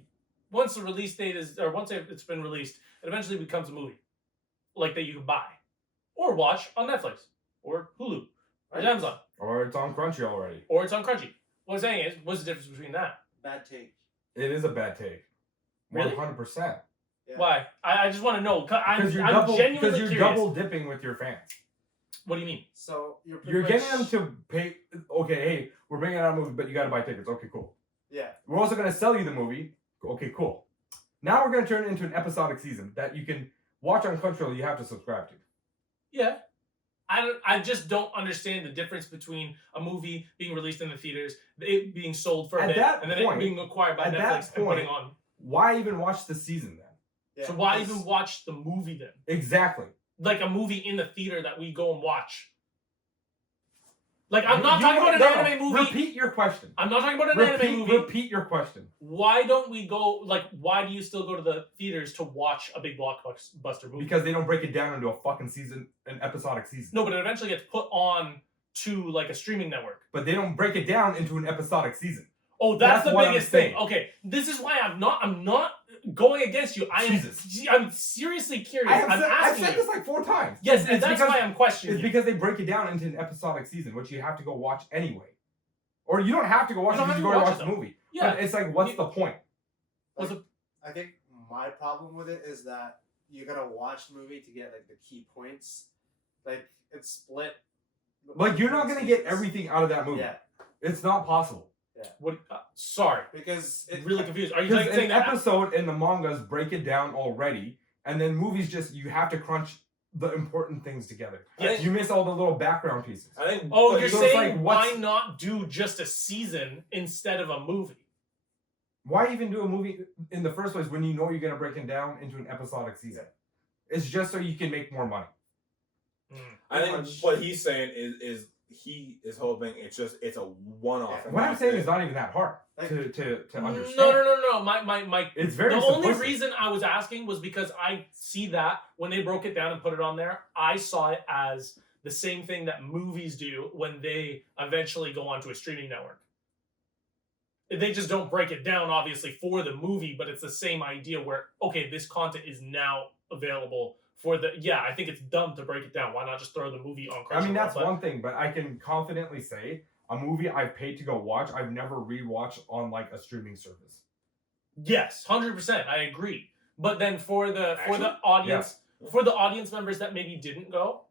once the release date is, or once it's been released, it eventually becomes a movie, like that you can buy, or watch on Netflix, or Hulu, or Amazon, Or it's on Crunchy already. or it's on Crunchy. What I'm saying is, what's the difference between that? Bad take. It is a bad take. Really? 100%. Yeah. Why? I just want to know. I'm Because genuinely you're curious. double dipping with your fans. What do you mean? So you're pretty You're much, getting them to pay. Okay, hey, we're bringing out a movie, but you got to buy tickets. Okay, cool. Yeah. We're also going to sell you the movie. Okay, cool. Now we're going to turn it into an episodic season that you can watch on Crunchyroll. You have to subscribe to. Yeah. I just don't understand the difference between a movie being released in the theaters, it being sold for a At bit, that and then point- it being acquired by at that Netflix and putting point- on. Why even watch the season then? Yeah, So why 'cause- even watch the movie then? Exactly. Like a movie in the theater that we go and watch. Like I'm not You- talking about an no, anime movie. Repeat your question. I'm not talking about an anime movie. Repeat your question. Why don't we go? Like, why do you still go to the theaters to watch a big blockbuster movie? Because they don't break it down into a fucking season, an episodic season. No, but it eventually gets put on to like a streaming network. But they don't break it down into an episodic season. Oh, that's the what I'm biggest thing. saying. Okay, this is why I'm not going against you. I'm seriously curious. I'm I've asking said you. this like 4 times. Yes, and It's that's because- why I'm questioning It's you. because they break it down into an episodic season, which you have to go watch anyway. Or you don't have to go watch You it don't because you have go to watch the watch it, movie. Yeah. But it's like, what's You- the point? What's the- I think my problem with it is that you gotta watch the movie to get like the key points. Like it's split. Like, you're not going to get seasons. everything out of that movie. Yeah, It's not possible. What? Sorry, because I'm it really confused. Are you Because saying an that? episode in the mangas break it down already, and then movies just, you have to crunch the important things together. Yes. You miss all the little background pieces. I think. Oh, But you're so it's saying like, why what's- not do just a season instead of a movie? Why even do a movie in the first place when you know you're going to break it down into an episodic season? It's just so you can make more money. I think what he's saying is he is hoping it's a one-off. Yeah. What I'm saying is not even that hard Like- to understand. No. My It's very the only simplistic. reason I was asking was because I see that when they broke it down and put it on there, I saw it as the same thing that movies do when they eventually go onto a streaming network. They just don't break it down, obviously, for the movie, but it's the same idea where, okay, this content is now available for the... Yeah, I think it's dumb to break it down. Why not just throw the movie on Crunchyroll? I mean, that's But- one thing, but I can confidently say a movie I've paid to go watch, I've never rewatched on like a streaming service. Yes, 100%. I agree. But then for the Actually, audience, for the audience members that maybe didn't go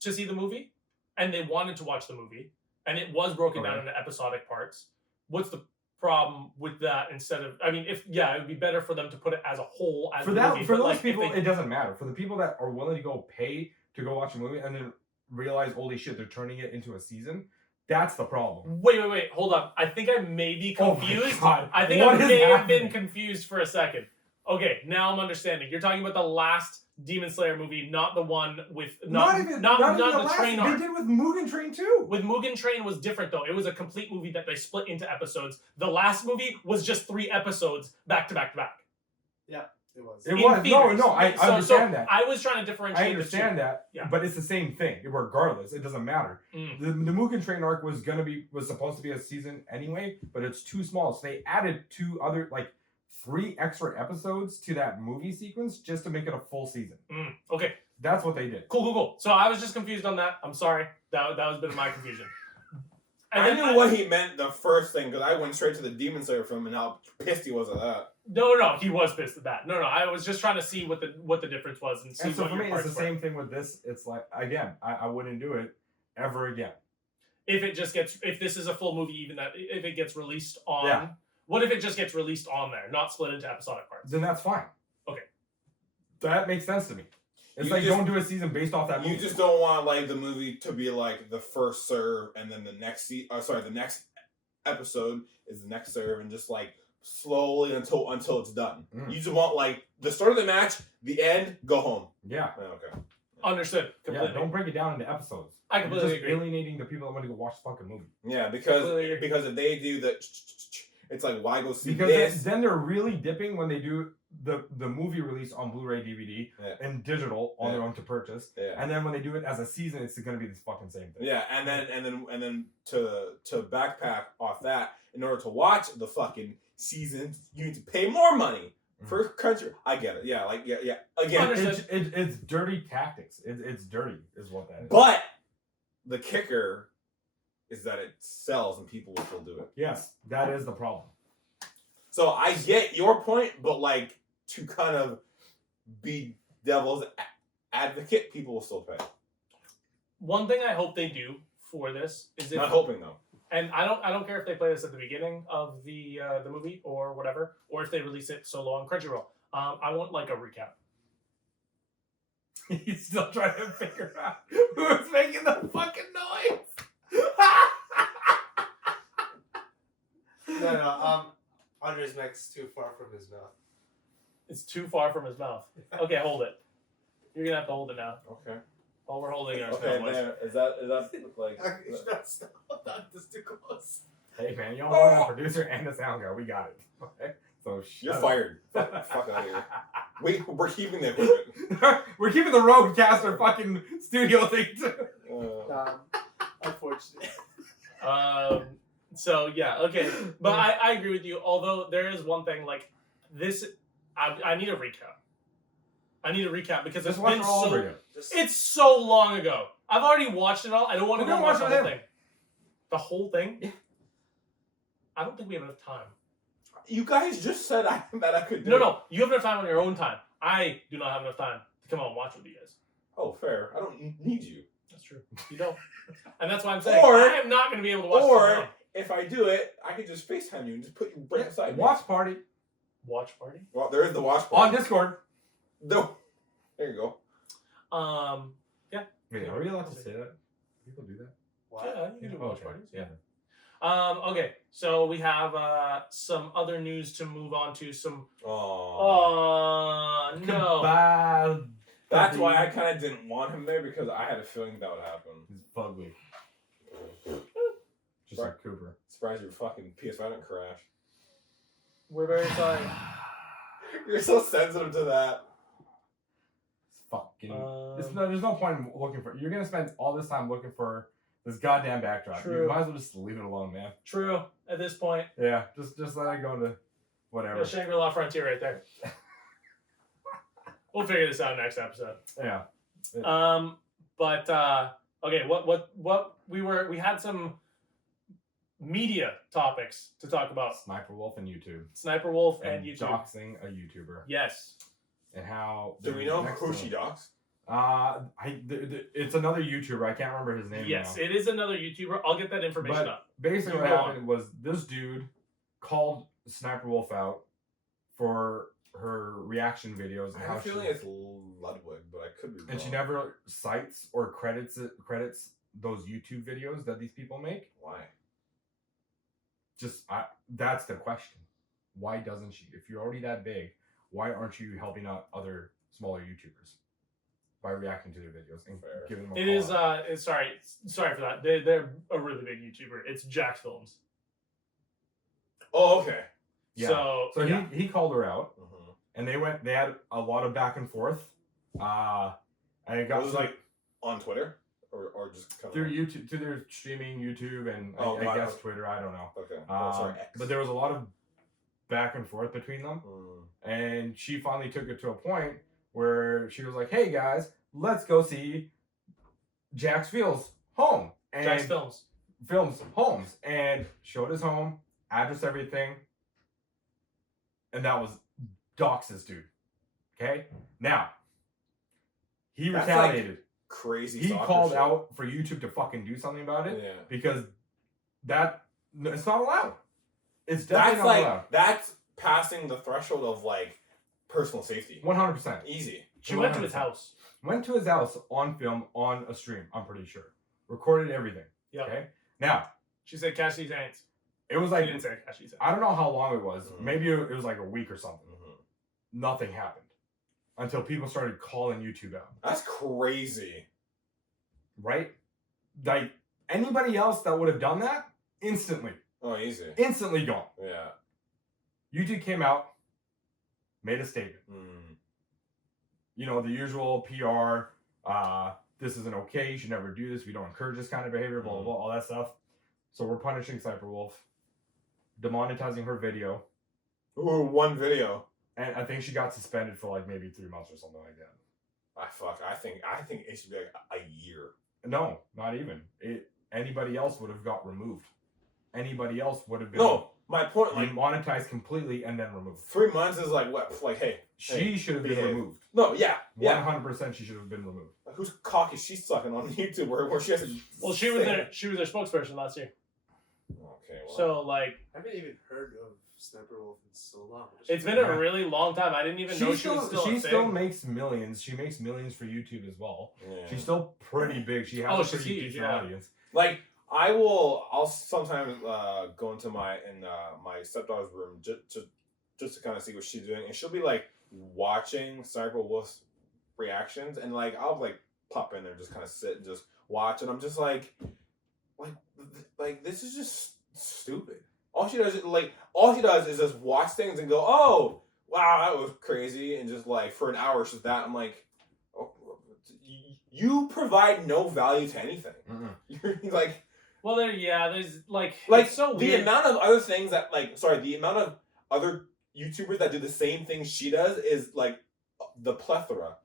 to see the movie and they wanted to watch the movie and it was broken down Okay. into episodic parts, what's the problem with that instead of? I mean, it would be better for them to put it as a whole as For a that, movie, for but, those like, if people, they- it doesn't matter. For the people that are willing to go pay to go watch a movie and then realize, holy shit, they're turning it into a season. That's the problem. Wait, hold on. I think I may be Oh my confused. God. I think What I is may have been happening? confused for a second. Okay, now I'm understanding. You're talking about the last Demon Slayer movie, not the one with Not even the last, train they arc. did with Mugen Train too. With Mugen Train was different though. It was a complete movie that they split into episodes. The last movie was just 3 episodes back to back to back. it was. It In was theaters. no, I So understand that. I was trying to differentiate I understand the that, Yeah. but it's the same thing. Regardless, it doesn't matter. two. Mm. The Mugen Train arc was supposed to be a season anyway, but it's too small. So they added 3 extra episodes to that movie sequence just to make it a full season. Okay, That's what they did. cool. So I was just confused on that. I'm sorry. That was a bit of my confusion. And I then knew what he meant the first thing because I went straight to the Demon Slayer film and how pissed he was at that. No, he was pissed at that. No, I was just trying to see what the difference was and see And so what for your me, it's parts the were. same thing with this. It's like, again, I wouldn't do it ever again. If this is a full movie, even that if it gets released on, Yeah. what if it just gets released on there, not split into episodic parts? Then that's fine. Okay. That makes sense to me. It's You like, just- don't do a season based off that movie. You just don't want like the movie to be like the first serve and then the next the next episode is the next serve and just like slowly until it's done. Mm. You just want like the start of the match, the end, go home. Yeah. Okay. Understood completely. Yeah, don't break it down into episodes. I You're completely just agree. alienating the people that want to go watch the fucking movie. Yeah, Completely agree. because if they do the It's like, why go see Because this? then they're really dipping when they do the movie release on Blu-ray, DVD, and digital on their own to purchase. Yeah. And then when they do it as a season, it's going to be this fucking same thing. Yeah, and then to backpack off that, in order to watch the fucking season, you need to pay more money. For country, I get it. Yeah, like yeah. Again, it's dirty tactics. It's dirty, is what that is. But the kicker is that it sells and people will still do it. Yes, that is the problem. So I get your point, but like to kind of be devil's advocate, people will still pay. One thing I hope they do for this is Not hoping though. And I don't care if they play this at the beginning of the movie or whatever, or if they release it solo on Crunchyroll. I want like a recap. He's still trying to figure out who's making the fucking noise. No. Andre's mic's too far from his mouth. It's too far from his mouth. Okay, hold it. You're gonna have to hold it now. Okay. While we're holding our Okay, voice. there. Is that like? You should not stop. Not this too close. Hey man, you don't want a producer and a sound guy. We got it. Okay? So You're shut fired. Fuck out of here. We're keeping the equipment. up. We're keeping the Rodecaster fucking studio thing too. Unfortunately. So yeah, okay, but I agree with you. Although there is one thing like this, I need a recap. I need a recap because Just it's watch been it all over so. again. It's so long ago. I've already watched it all. I don't want to We're go gonna watch the watch whole it thing. The whole thing? Yeah. I don't think we have enough time. You guys just said that I could do. No, you have enough time on your own time. I do not have enough time to come out and watch with you guys. Oh, fair. I don't need you. That's true. You don't. And that's why I'm saying Or- I am not going to be able to watch it Or alone. if I do it, I could just FaceTime you and just put you right beside me. Watch party Watch party? Well, there is the watch on party. Discord. No. There you go. Yeah. Wait, are we allowed to say that? People do that. Yeah, you can do Oh, watch okay. parties. Yeah. Okay, so we have some other news to move on to. Some. Oh. No. Bye. That's why I kind of didn't want him there because I had a feeling that would happen. He's fugly. Just Right. like Cooper. Surprised your fucking PS5 didn't crash. We're very sorry. You're so sensitive to that. It's fucking. There's no point in looking for. You're gonna spend all this time looking for this goddamn backdrop. True. You might as well just leave it alone, man. True. At this point, Yeah, just let it go to whatever. Shangri-La Frontier right there. We'll figure this out next episode. Yeah. But okay, what we had some media topics to talk about. Sniper Wolf and YouTube. Sniper Wolf and YouTube. Doxing a YouTuber. Yes. And how. Do we know next who to she him- docs? It's another YouTuber. I can't remember his name. Yes, now. it is another YouTuber. I'll get that information But up. basically, You what go happened was this dude called Sniper Wolf out for her reaction videos I and have how a she feeling it's Ludwig, but I could be wrong. and she never cites or credits those YouTube videos that these people make. Why? That's the question. Why doesn't she? If you're already that big, why aren't you helping out other smaller YouTubers by reacting to their videos and Fair. giving them a It call is out? it's sorry for that. They're a really big YouTuber. It's Jax Films. Oh, okay. Yeah. So yeah. he called her out, Mm-hmm. and they had a lot of back and forth. And it got Was it like on Twitter or just kind through of YouTube, through their streaming YouTube and Oh, I right. guess Twitter. I don't know. Okay. Oh, sorry, X. But there was a lot of back and forth between them, Mm. and she finally took it to a point where she was like, "Hey guys, let's go see Jax Fields' home." And Jax Films. films homes and showed his home, address, everything, and that was Dox's dude. Okay, now he That's retaliated. Crazy. He soccer called shit. out for YouTube to fucking do something about it Yeah. because it's not allowed. It's That's definitely not like allowed. that's passing the threshold of like personal safety. 100%. Easy. She went to his 100%. house. Went to his house on film on a stream. I'm pretty sure. Recorded everything. Yeah. Okay. Now She said cash these ain'ts. it was She like didn't say cash these ain'ts. I don't know how long it was. Mhm. Maybe it was like a week or something. Mhm. Nothing happened until people started calling YouTube out. That's crazy. Right? Like anybody else that would have done that, instantly Oh, easy. gone. Yeah. YouTube came out, made a statement. Mm. You know, the usual PR, this isn't okay, you should never do this, we don't encourage this kind of behavior, blah, blah, blah, all that stuff. So we're punishing Cyberwolf, demonetizing her video, Ooh, one video. and I think she got suspended for like maybe 3 months or something like that. I think it should be like a year. No, not even. Anybody else would have got removed. Anybody else would have been No, my point, like, demonetized completely and then removed. 3 months is like what? Like, hey, She should have been behave. removed. No, yeah. 100% she should have been removed. Like, whose cock is she sucking on YouTube where she has to? Well, she was their spokesperson last year. Okay. Well. So like, I haven't even heard of Sniper Wolf in so long. it's been a really long time. I didn't even know she was still a She thing. still makes millions. She makes millions for YouTube as well. Yeah. She's still pretty big. She has Oh, a she's pretty huge, decent yeah. audience. Like, I'll sometimes go into my stepdaughter's room just to kind of see what she's doing, and she'll be like watching Cyberwolf's reactions, and like I'll like pop in there and just kind of sit and just watch, and I'm just like this is just stupid. All she does is just watch things and go, oh wow, that was crazy, and just like for an hour it's just that. I'm like, oh, you provide no value to anything. You're like. Well, there's like Like, so the weird. amount of other things that, the amount of other YouTubers that do the same thing she does is, like, the plethora.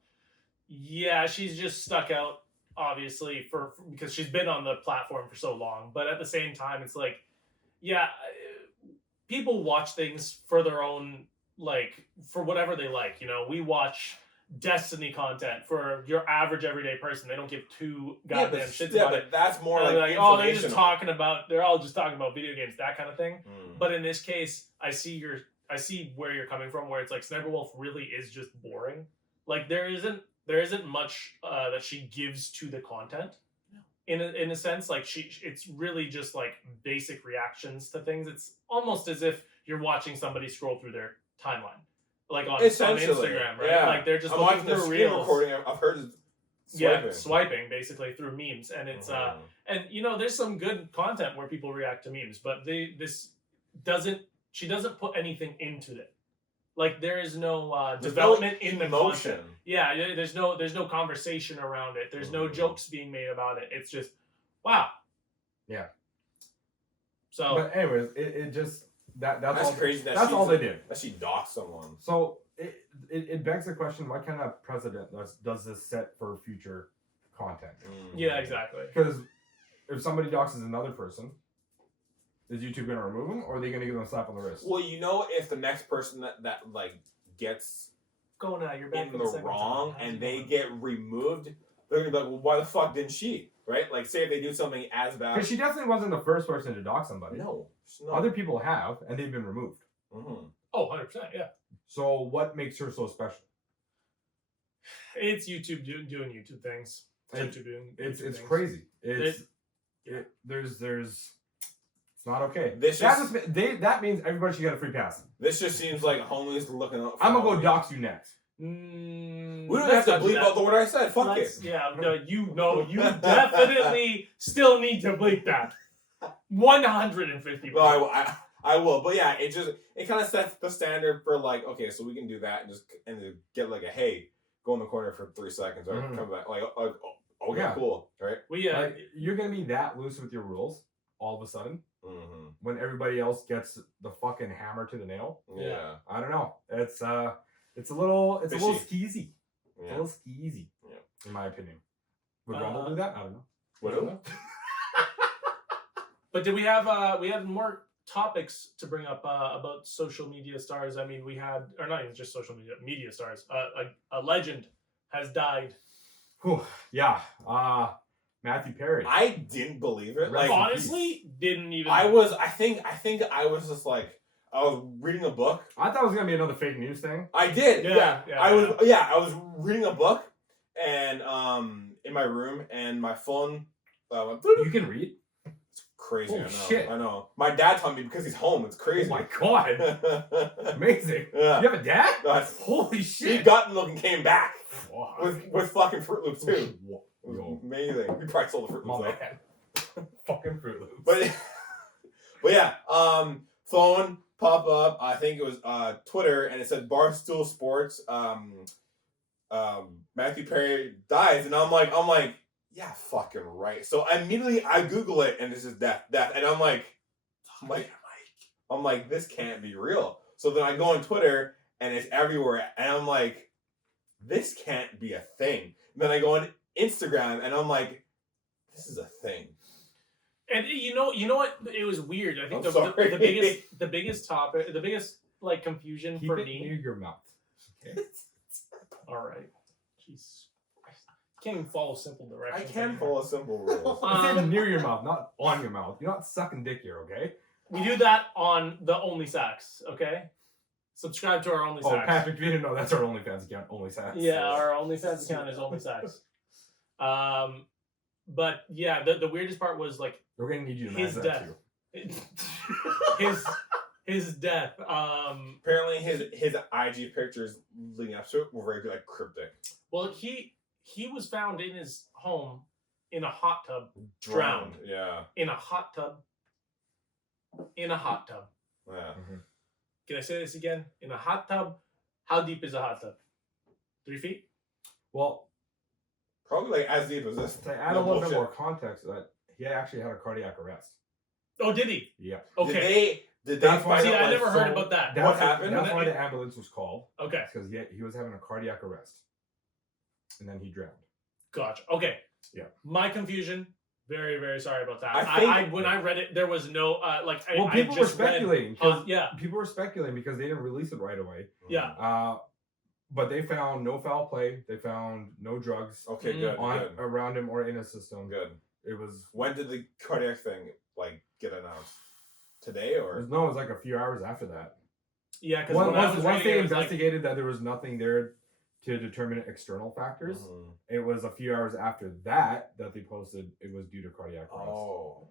Yeah, she's just stuck out, obviously, because she's been on the platform for so long. But at the same time, it's like, yeah, people watch things for their own, like, for whatever they like. You know, we watch Destiny content for your average everyday person. They don't give two goddamn shits about it. But that's more And like oh, they're all just talking about video games, that kind of thing. Mm. But in this case, I see where you're coming from, where it's like Sniper Wolf really is just boring. Like there isn't much that she gives to the content. In a sense, like it's really just like basic reactions to things. It's almost as if you're watching somebody scroll through their timeline, like on Instagram, right? Yeah. Like they're just I'm looking watching the through screen reels. recording. I've heard swiping. Yeah, swiping basically through memes, and it's Mhm. and you know there's some good content where people react to memes, but she doesn't put anything into it. Like there is no There's development no in the emotion. content. Yeah, there's no conversation around it. There's no Mhm. jokes being made about it. It's just wow. Yeah. So But anyways, it just that's all, crazy. that's all they did. That she doxed someone. So it begs the question: what kind of precedent does this set for future content? yeah, exactly. Because if somebody doxes another person, is YouTube going to remove them, or are they going to give them a slap on the wrist? Well, you know, if the next person that like gets Go now, you're back in for the second wrong time. How's and it they going? get removed, they're gonna be like, well, why the fuck didn't she? Right? Like, say if they do something as bad. Because she definitely wasn't the first person to dox somebody. No. Other people have, and they've been removed. Mm-hmm. Oh, 100%, yeah. So what makes her so special? It's YouTube doing YouTube things. It's YouTube doing It's YouTube things. crazy. There's it's not okay. This That means everybody should get a free pass. This just seems like homies looking up. I'm gonna go dox you next. We don't have to bleep out the word I said. Fuck it. Yeah, no, you definitely still need to bleep that. 150. No, I will. But yeah, it kind of sets the standard for like, okay, so we can do that and just get like a hey, go in the corner for 3 seconds or Mhm. come back. Like, okay, Yeah. cool, right? Like, you're gonna be that loose with your rules all of a sudden Mm-hmm. when everybody else gets the fucking hammer to the nail. Yeah. I don't know. It's a little Fishy. skeezy. It's a Yeah. little skeezy, Yeah. in my opinion. Would Rumble do that? I don't know. What? But did we have more topics to bring up about social media stars? I mean, we had, or not even just social media stars. A legend has died. Whew, yeah. Matthew Perry. I didn't believe it. Like, Honestly, didn't even. I think I was just like, I was reading a book. I thought it was gonna be another fake news thing. I did. Yeah, I was reading a book and in my room and my phone went You can read? It's crazy. Oh, I know. shit. I know. My dad taught me because he's home. It's crazy. Oh my god. Amazing. Yeah. You have a dad? That's- Holy He shit. got the milk and came back Fuck. with fucking Fruit Loops too. It was Yo, amazing. We probably sold the Fruit my Loops though. man. Fucking Fruit Loops. But yeah, phone pop up. I think it was Twitter, and it said Barstool Sports. Matthew Perry dies, and I'm like, yeah, fucking right. So immediately I Google it, and this is death, and I'm like, this can't be real. So then I go on Twitter, and it's everywhere, and I'm like, this can't be a thing. And then I go on Instagram, and I'm like, this is a thing. And you know what? It was weird. I think I'm the sorry. biggest topic, the biggest like confusion Keep for it me. near your mouth. Okay. All right, Jesus Christ. Can't even follow simple I directions. can anymore. follow simple rules. I said near your mouth, not on your mouth. You're not sucking dick here, okay? We do that on the Only Sacks, okay? Subscribe to our Only Oh, Sacks. Patrick, if you didn't know, that's our OnlyFans account, OnlySats. Yeah, our OnlyFans account is Only Sacks. But yeah, the weirdest part was like We're gonna need you to his manage death. that his death. Apparently, his IG pictures leading up to it were very like cryptic. Well, he was found in his home in a hot tub, drowned. Yeah. In a hot tub. In a hot tub. Yeah. too. Can I say this again? In a hot tub. How deep is a hot tub? 3 feet? Well, Probably like as deep as this. to add No a little bullshit. bit more context, that he actually had a cardiac arrest. Oh, did he? Yeah. Okay. Did they That's why- find See, out, I like, never heard so about that. That's happened? That's why the ambulance was called. Okay. Because he was having a cardiac arrest. And then he drowned. Gotcha. Okay. Yeah. My confusion. Very, very sorry about that. I think- I when I read it, there was no Well, people were speculating. 'cause Yeah. People were speculating because they didn't release it right away. Yeah. But they found no foul play. They found no drugs Okay, Mm. good. on Good. around him or in his system. Good. It was When did the cardiac thing like get announced? Today or? no, it was like a few hours after that. Yeah, because when I was Once reading they it, it was like, investigated that there was nothing there to determine external factors, Mhm. it was a few hours after that they posted it was due to cardiac arrest. Oh.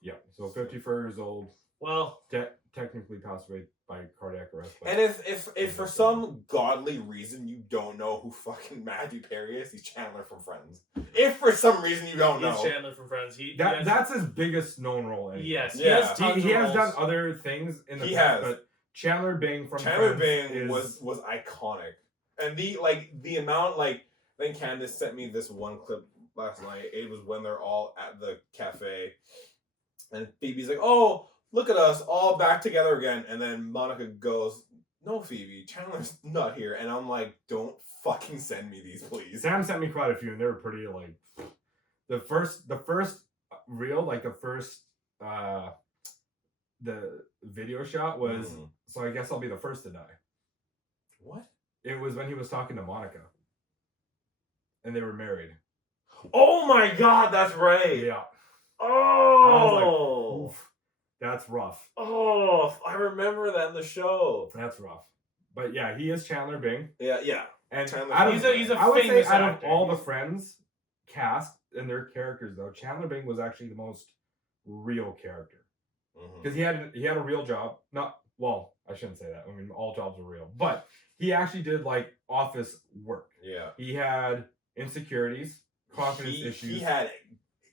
Yeah. So 54 years old, well, technically passed away by cardiac arrest. but- And if for some godly reason you don't know who fucking Matthew Perry is, he's Chandler from Friends. If for some reason you don't know, he's Chandler from Friends. that's his biggest known role. Anyway. Yes. He Yeah. has tons He of has done roles. other things in the He past, has. but Chandler Bing from Chandler Friends Bing is, was iconic, and the amount I think Candace sent me this one clip last night. It was when they're all at the cafe, and Phoebe's like, "Oh, look at us all back together again," and then Monica goes, "No, Phoebe, Chandler's not here," and I'm like, "Don't fucking send me these, please." Sam sent me quite a few, and they were pretty the first reel, the video shot was. Mhm. So I guess I'll be the first to die. What? It was when he was talking to Monica, and they were married. Oh my God, that's right. Yeah. Oh. Oof, that's rough. Oh, I remember that in the show. That's rough. But yeah, he is Chandler Bing, Yeah. and Chandler out of- He's a I would say famous out of actor. all the Friends cast and their characters, though, Chandler Bing was actually the most real character Mhm. because he had a real job. I shouldn't say that. I mean, all jobs are real, but he actually did office work. Yeah. He had insecurities, confidence He issues, had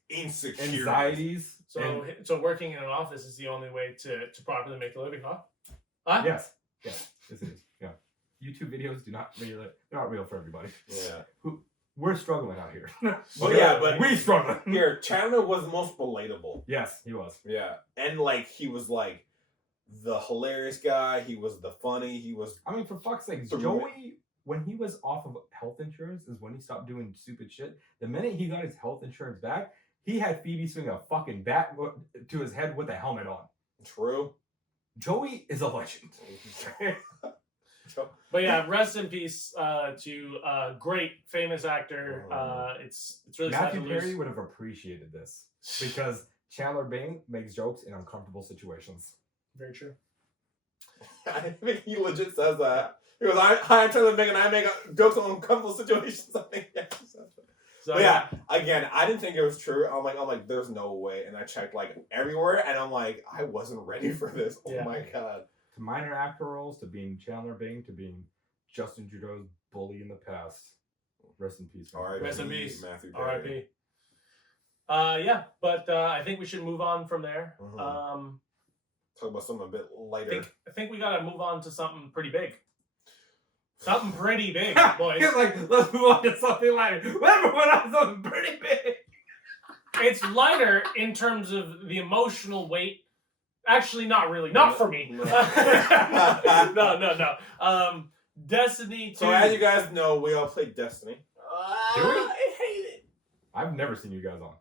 insecurities. anxieties. So and- so working in an office is the only way to properly make a living, huh? yes, yes, it is. Yeah, YouTube videos they're not real for everybody. Yeah. We're struggling out here. But we struggling. here, Chandler was the most relatable. Yes, he was. Yeah. And he was the hilarious guy, he was the funny, he was I mean, for fuck's sake, So- Joey, when he was off of health insurance, is when he stopped doing stupid shit. The minute he got his health insurance back, he had Phoebe swing a fucking bat to his head with a helmet on. true. Joey is a legend. But yeah, rest in peace to great famous actor. It's really sad Matthew to Perry lose. would have appreciated this because Chandler Bing makes jokes in uncomfortable situations. Very true. I think he legit says that. He goes, "Hi, I'm Chandler Bing, and I make jokes on uncomfortable situations." I think, yeah. So But yeah, again, I didn't think it was true. I'm like, there's no way. And I checked everywhere, and I'm like, I wasn't ready for this. Oh Yeah. my God. To minor actor roles, to being Chandler Bing, to being Justin Trudeau's bully in the past. Rest in peace. man. All right, Rest in peace. Matthew Perry. R.I.P. Yeah, but I think we should move on from there. Mhm. talk about something a bit lighter. I think we gotta move on to something pretty big. Something pretty big, boys. Like, let's move on to something lighter. Whatever went on something pretty big. It's lighter in terms of the emotional weight. Actually, not really. Not for me. No. Destiny 2. So as you guys know, we all played Destiny. Do we? I hate it. I've never seen you guys on.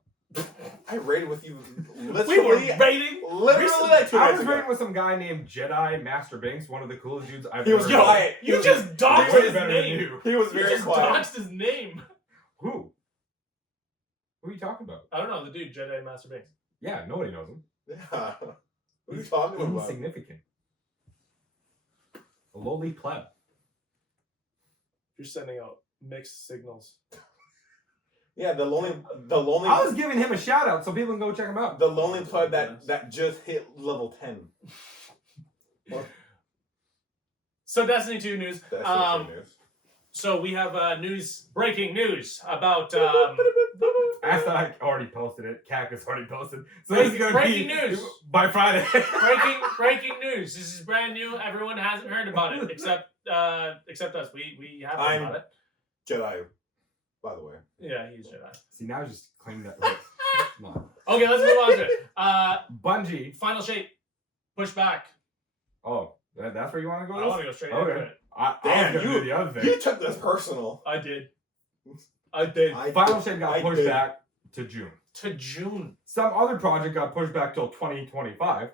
I raided with you. We were Literally, raiding. literally like 2 I nights was ago. raiding with some guy named Jedi Master Banks, one of the coolest dudes I've He was ever met. quiet. You just doxed Way his better than name. you. He was You very just quiet. doxed his name. Who? Who are you talking about? I don't know. The dude, Jedi Master Banks. Yeah, nobody knows him. Yeah. What are you talking about? Insignificant. A lowly pleb. You're sending out mixed signals. Yeah, the lonely I was giving him a shout out so people can go check him out. the lonely pleb that just hit level 10. So Destiny 2 news. That's the news. So we have breaking news about After I already posted it, Cactus already posted. So this is going to breaking be news. by Friday. breaking news. This is brand new. Everyone hasn't heard about it except us. We have heard about it. Jedi, by the way. Yeah, he's Jedi. See, now he's just claiming that. Wait, come on. Okay, let's move on to it. Bungie. Final shape. Push back. Oh, that's where you want to go? I with want to this? go straight into Okay. it. I Damn, was going to do the other thing. You took this personal. I did. Final Shape got I pushed did. back to June. To June. Some other project got pushed back till 2025.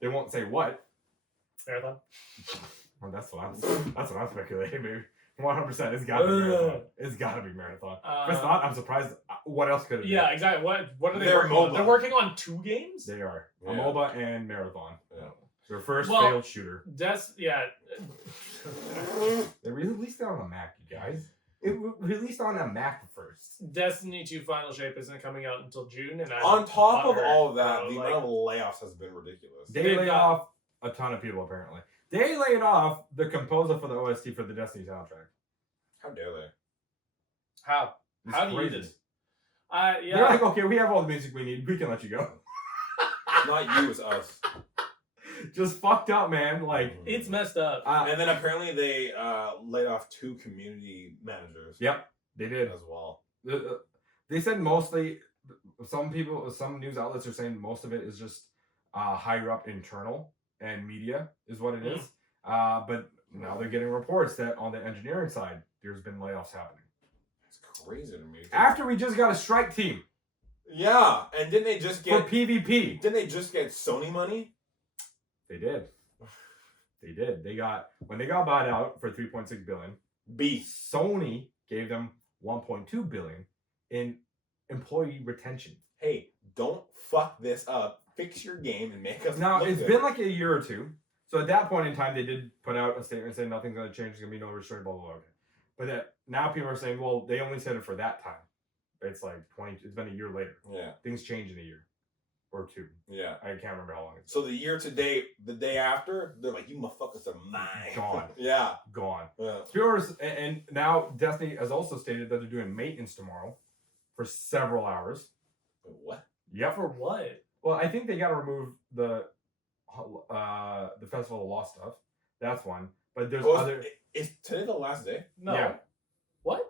They won't say what. Marathon. Well, that's what I'm speculating, baby. 100%. It's got to be Marathon. It's got to be Marathon. If it's not, I'm surprised. What else could it be? Yeah, exactly. What are they They're working on? MOBA. They're working on 2 games? They are. Yeah. A MOBA and Marathon. Yeah. Their first Well, failed shooter. Yeah. They released it on a Mac, you guys. It released on a Mac first. Destiny 2 Final Shape isn't coming out until June, and On top of butthurt, all of that, bro, the like- amount of layoffs has been ridiculous. They They've laid got- off a ton of people, apparently. They laid off the composer for the OST for the Destiny soundtrack. How dare they? How? It's How do you crazy. do this? They're Yeah. like, okay, we have all the music we need. We can let you go. Not you, it's us. Just fucked up, man. Like, It's messed up. And then apparently they laid off 2 community managers. Yep, they did. As well. They said mostly. Some news outlets are saying most of it is just higher up internal and media is what it is. But now they're getting reports that on the engineering side, there's been layoffs happening. It's crazy to me. After we just got a strike team Yeah, and didn't they just for get PvP. didn't they just get Sony money? They did. They did. When they got bought out for $3.6 billion. Beast. Sony gave them $1.2 billion in employee retention. Hey, don't fuck this up. Fix your game and make us Now look it's good. been like a year or two. So at that point in time, they did put out a statement saying nothing's going to change. There's going to be no restraint, blah blah blah. But now people are saying, well, they only said it for that time. It's like It's been a year later. Yeah. Things change in a year or 2. Yeah. I can't remember how long it's So the year to date, the day after, they're like, you motherfuckers are mine. gone. Yeah. Gone. Yeah. Viewers, and now Destiny has also stated that they're doing maintenance tomorrow for several hours. Wait, what? Yep. For what? Well, I think they got to remove the Festival of Lost stuff. That's one. But there's other. Is today the last day? No. Yeah. What?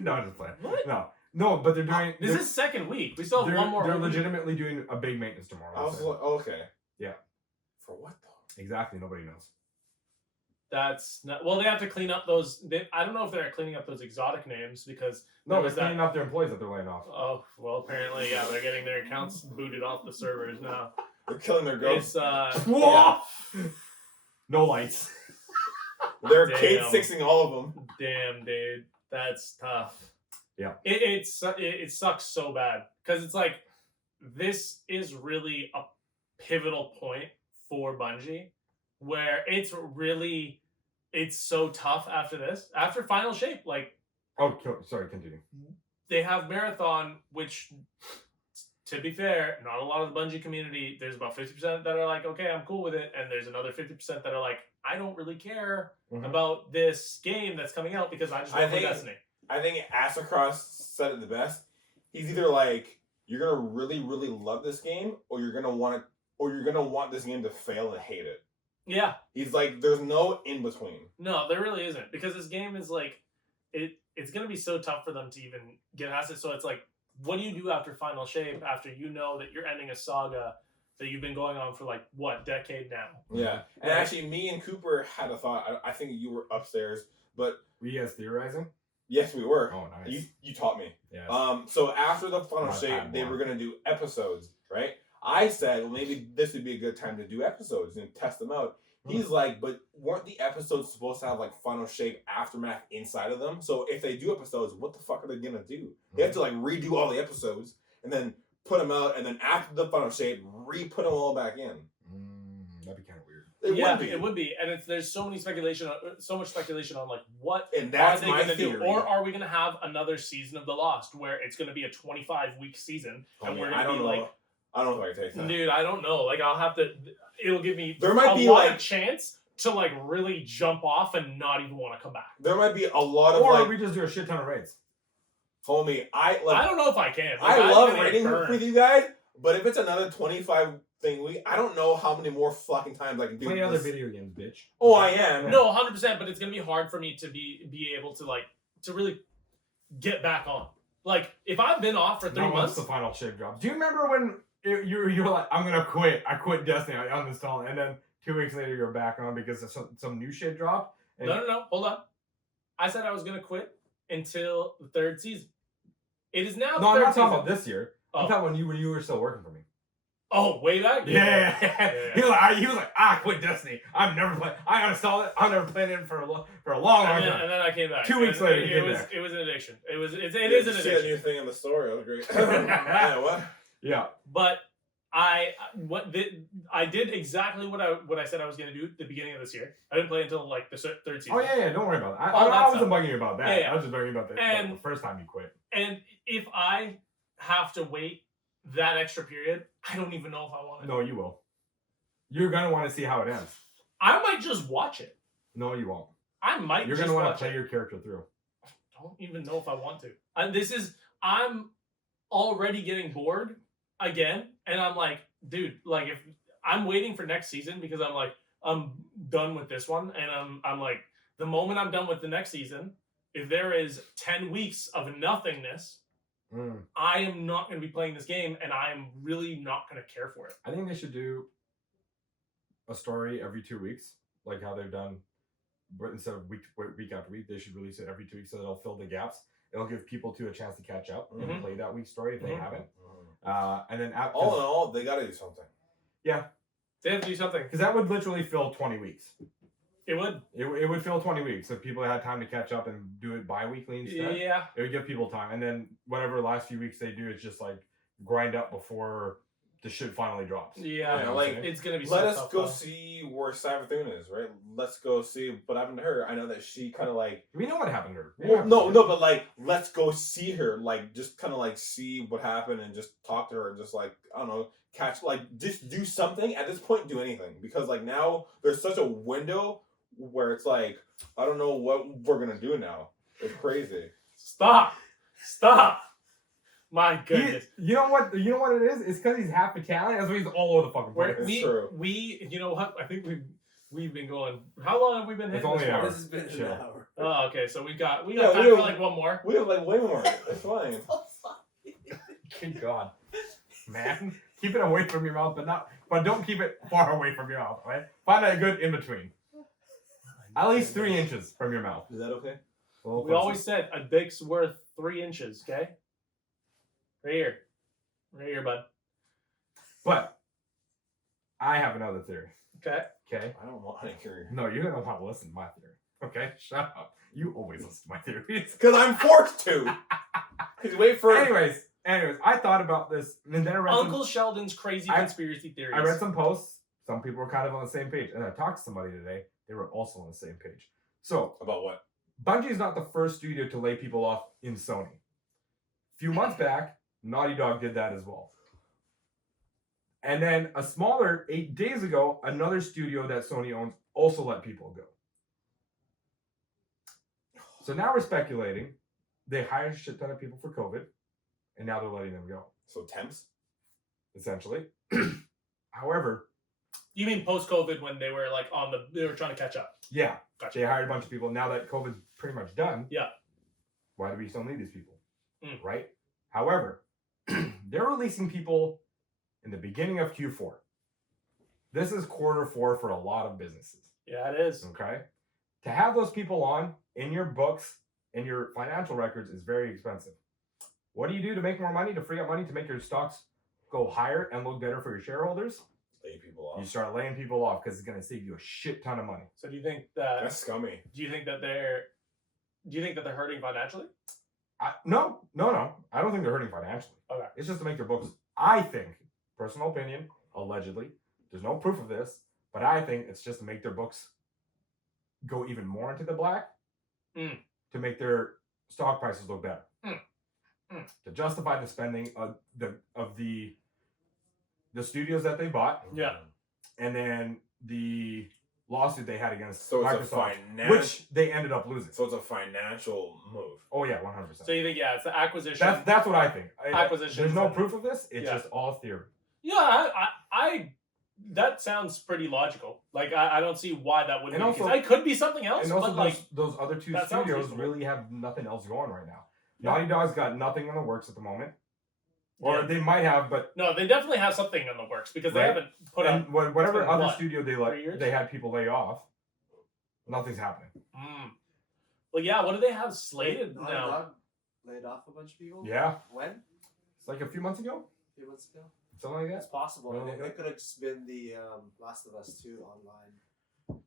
No, I'm just playing. What? No, but they're doing. This is second week. We still have one more. They're week. legitimately doing a big maintenance tomorrow. I was like, okay. Yeah. For what though? Exactly. Nobody knows. That's not. Well, they have to clean up those. I don't know if they're cleaning up those exotic names because No, there they're was that. cleaning up their employees that they're laying off. Oh well, apparently yeah, they're getting their accounts booted off the servers now. They're killing their ghosts. It's Whoa! No lights. They're Damn. Kate sixing all of them. damn, dude, that's tough. Yeah. It sucks so bad because it's like this is really a pivotal point for Bungie where it's so tough after Final Shape. Like Oh, sorry. Continue. they have Marathon, which to be fair, not a lot of the Bungie community. There's about 50% that are like, okay, I'm cool with it, and there's another 50% that are like, I don't really care Mhm. about this game that's coming out because I just want to play Destiny. I think Astrocross said it the best. He's either like, you're gonna really, really love this game, or you're gonna want this game to fail and hate it. Yeah. He's like, there's no in between. No, there really isn't, because this game is like, it's gonna be so tough for them to even get past it. So it's like, what do you do after Final Shape, after you know that you're ending a saga that you've been going on for like what decade now? Yeah, and actually, me and Cooper had a thought. I think you were upstairs, but were you guys theorizing? Yes, we were. Oh, nice. You taught me. Yeah. So after the Final Shape, they were gonna do episodes, right? I said, well, maybe this would be a good time to do episodes and test them out. He's like, but weren't the episodes supposed to have like Final Shape aftermath inside of them? So if they do episodes, what the fuck are they gonna do? They have to like redo all the episodes and then put them out, and then after the Final Shape, re-put them all back in. That'd be kind of weird. It would be, and there's so much speculation on like what and that's are they my gonna theory. do, or are we gonna have another season of The Lost where it's gonna be a 25-week season, and we're gonna be like, I don't know if I can take that. Dude, I don't know. Like, I'll have to. It'll give me there might a be lot like of chance to like really jump off and not even want to come back. There might be a lot of or like, we just do a shit ton of raids. Homie, I don't know if I can. Like, I love raiding with you guys, but if it's another 25 thing week, I don't know how many more fucking times I can do. Play other video games, bitch. Oh, I am. No, 100%. But it's gonna be hard for me to be able to like to really get back on. Like, if I've been off for 3 months, once the Final Shape drops. Do you remember when you were like, I'm gonna quit. I quit Destiny. I uninstalled it, and then 2 weeks later you're back on because some new shit dropped. And No. Hold on. I said I was gonna quit until the 3rd season. It is now. No, the I'm 3rd not talking season. about this year. I'm talking when you were still working for me. Oh, way back. Yeah. He was like, I quit Destiny. I'm never playing. I uninstalled it. I'm never playing it for a long time. And then I came back. 2 weeks later, it was an addiction. It is an addiction. See a new thing in the story. That was great. Yeah, what? Yeah. But I did exactly what I said I was going to do at the beginning of this year. I didn't play until like the 3rd season. Oh yeah. Don't worry about that. All that I wasn't stuff. bugging you about that. Yeah. I was just bugging you about the first time you quit. And if I have to wait that extra period, I don't even know if I want to. No, you will. You're gonna want to see how it ends. I might just watch it. No, you won't. I might. You're just gonna want watch to play it. your character through. I don't even know if I want to. I'm already getting bored again, and I'm like, dude, like if I'm waiting for next season because I'm like, I'm done with this one, and I'm like, the moment I'm done with the next season, if there is 10 weeks of nothingness, I am not going to be playing this game, and I am really not going to care for it. I think they should do a story every 2 weeks, like how they've done. But instead of week after week, they should release it every 2 weeks so it'll fill the gaps. It'll give people a chance to catch up and play that week's story if they haven't. And then all in all, they got to do something. Yeah, they have to do something because that would literally fill 20 weeks. It would. It would fill 20 weeks if people had time to catch up and do it bi-weekly instead. Yeah. It would give people time. And then whatever last few weeks they do is just like grind up before the shit finally drops. Yeah, you know, like it's gonna be. Let us go see where Cyberthune is, right? Let's go see what happened to her. I know that she kind of like. We know what happened to her. Well, no, but like, let's go see her. Like, just kind of like see what happened and just talk to her and just like, I don't know, catch, like, just do something. At this point, do anything. Because like now there's such a window where it's like, I don't know what we're gonna do now. It's crazy. Stop. My goodness. You know what it is? It's because he's half Italian. That's why he's all over the fucking place. We, you know what? I think we've been going. How long have we been? It's only an hour. This has been an hour. Oh, okay. So we got time for like one more. We have like way more. It's fine. Good God, man, keep it away from your mouth, but don't keep it far away from your mouth. Right? Find a good in between. At least 3 inches from your mouth. Is that okay? We always said a dick's worth 3 inches. Okay. Right here, bud. But I have another theory. Okay. I don't want to hear you. No, you're gonna want to listen to my theory. Okay, shut up. You always listen to my theories. Because I'm forced to. Because wait for. Anyways, I thought about this, and then I read Uncle Sheldon's crazy conspiracy theories. I read some posts. Some people were kind of on the same page, and I talked to somebody today. They were also on the same page. So About what? Bungie is not the first studio to lay people off in Sony. A few months back, Naughty Dog did that as well. And then a smaller 8 days ago, another studio that Sony owns also let people go. So now we're speculating they hired a shit ton of people for COVID, and now they're letting them go, So temps. essentially. However, You mean post-COVID when they were like they were trying to catch up? yeah, Gotcha. they hired a bunch of people. Now that COVID's pretty much done, Yeah. why do we still need these people? Mm. Right? However, they're releasing people in the beginning of Q4. This is Q4 for a lot of businesses. Yeah, it is. Okay? To have those people on in your books, in your financial records, is very expensive. What do you do to make more money, to free up money, to make your stocks go higher and look better for your shareholders? Lay people off. You start laying people off because it's going to save you a shit ton of money. So do you think that? That's scummy. Do you think that they're hurting financially? No. I don't think they're hurting financially. Okay. It's just to make their books, I think, personal opinion, allegedly, there's no proof of this, but I think it's just to make their books go even more into the black to make their stock prices look better. To justify the spending of the studios that they bought, Yeah. and then the lawsuit they had against So it's Microsoft, a which they ended up losing. So it's a financial move. Oh yeah, 100%. So you think it's the acquisition? That's what I think. Acquisitions There's no and- proof of this. It's Yeah. just all theory. Yeah, I that sounds pretty logical. Like I don't see why that wouldn't. And be, also- because it could be something else. And also, but like those other two that sounds studios reasonable. really have nothing else going right now. Yeah. Naughty Dog's got nothing in the works at the moment, or Yeah. they might have, but no, they definitely have something in the works because they Right. haven't put up. and whatever it's been other what, studio 3 years? they had people lay off, nothing's happening. Well, yeah. What do they have slated Naughty now? Dog laid off a bunch of people. Yeah, When? it's like a few months ago, A few months ago. something like It's that. possible. Really? It could have just been the Last of Us 2 online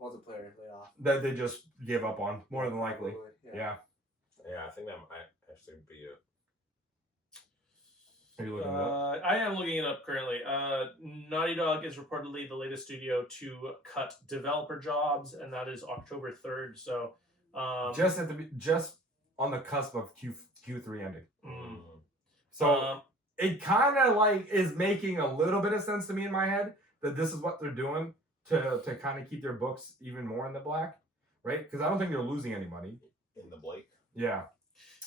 multiplayer layoff. That they just gave up on, more than likely. Probably, Yeah. Yeah, I think that might actually be it. Are you looking it up? I am looking it up currently. Naughty Dog is reportedly the latest studio to cut developer jobs, and that is October 3rd. So, Just on the cusp of Q3 ending. mm. So it kind of like is making a little bit of sense to me in my head that this is what they're doing to kind of keep their books even more in the black, right? Because I don't think they're losing any money. In the Blake. Yeah.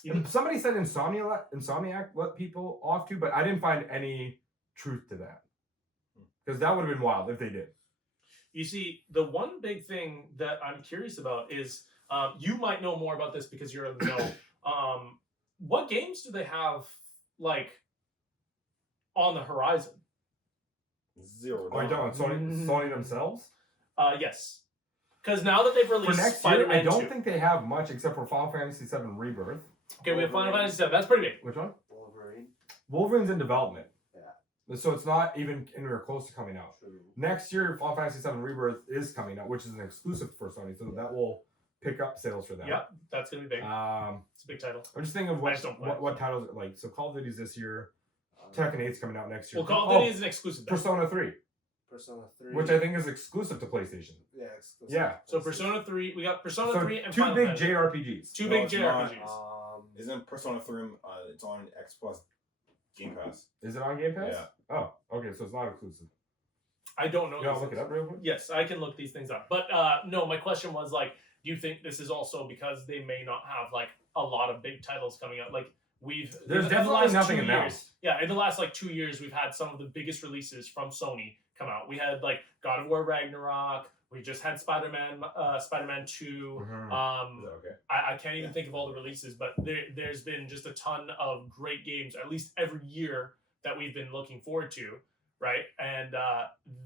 And somebody said Insomniac let people off too, but I didn't find any truth to that. Because that would have been wild if they did. You see, the one big thing that I'm curious about is you might know more about this because you're in the know. What games do they have like on the horizon? Zero. Oh, you don't want Sony themselves? Yes, because now that they've For released next year, Spider-Man I don't 2, think they have much except for Final Fantasy VII Rebirth. okay, we have Final Wolverine. Fantasy VII. That's pretty big. Which one? Wolverine. Wolverine's in development. Yeah. So it's not even anywhere close to coming out. True. Next year, Final Fantasy VII Rebirth is coming out, which is an exclusive for Sony, so that will pick up sales for them. Yeah, that's gonna be big. I'm It's a big title. just thinking of I just don't play it. what titles like. So Call of Duty's this year. Tekken 8's coming out next year. Well, Call of Duty is an exclusive. Then. Persona 3, Persona 3. which I think is exclusive to PlayStation. Yeah, exclusive. Yeah. So Persona 3, we got Persona So 3 and two Final big Fantasy. JRPGs. Two No, big it's not. JRPGs. Isn't Persona 3 it's on Xbox Game Pass? Is it on Game Pass? Yeah. Oh, okay, so it's not exclusive. I don't know. You want these to look it things. up real quick? Yes, I can look these things up. But no, my question was like, do you think this is also because they may not have like a lot of big titles coming out? Like There's in the definitely last nothing 2 announced. years. Yeah, in the last like 2 years, we've had some of the biggest releases from Sony come out. We had like God of War Ragnarok. We just had Spider-Man 2. Mhm. Is that okay? I can't even think of all the releases, but there's been just a ton of great games, at least every year, that we've been looking forward to, right? And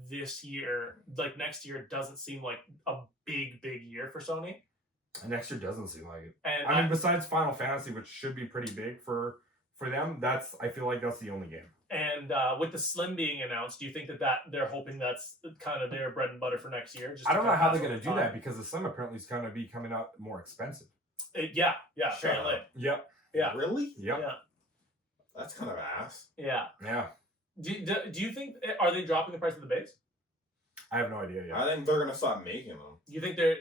this year, like next year, doesn't seem like a big year for Sony. Next year doesn't seem like it. And I mean, besides Final Fantasy, which should be pretty big for them, I feel like that's the only game. and with the Slim being announced, do you think that they're hoping that's kind of their bread and butter for next year? Just I to don't know kinda how pass they're over going to the do that time? because the Slim apparently is going to be coming out more expensive. Yeah, Shut apparently. up. Yep. Yeah. Really? Yep. Yeah. That's kind of ass. Yeah. Yeah. Do you think are they dropping the price of the base? I have no idea yet. I think they're gonna stop making them. You think they're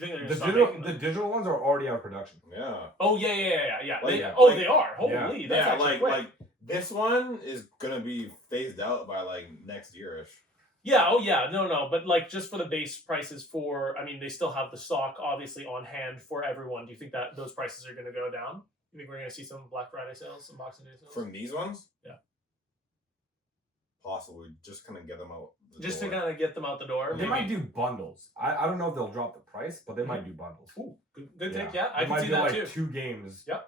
gonna The stop digital, making the them? digital ones are already out of production. Yeah. Oh yeah. Like, They, yeah, oh, like- they are. Holy, Yeah. that's Yeah, actually quick. like this one is gonna be phased out by like next yearish. Yeah, oh yeah, no, but like just for the base prices for, I mean, they still have the stock obviously on hand for everyone. Do you think that those prices are going to go down? You think we're gonna see some Black Friday sales, some Boxing Day sales? From these ones? Yeah. Possibly. Just kind of get them out. Just to kind of get them out the door. They might do bundles. I don't know if they'll drop the price, but they might do bundles. Ooh, good take. Yeah, They I can might see do that like too. 2 games. Yep.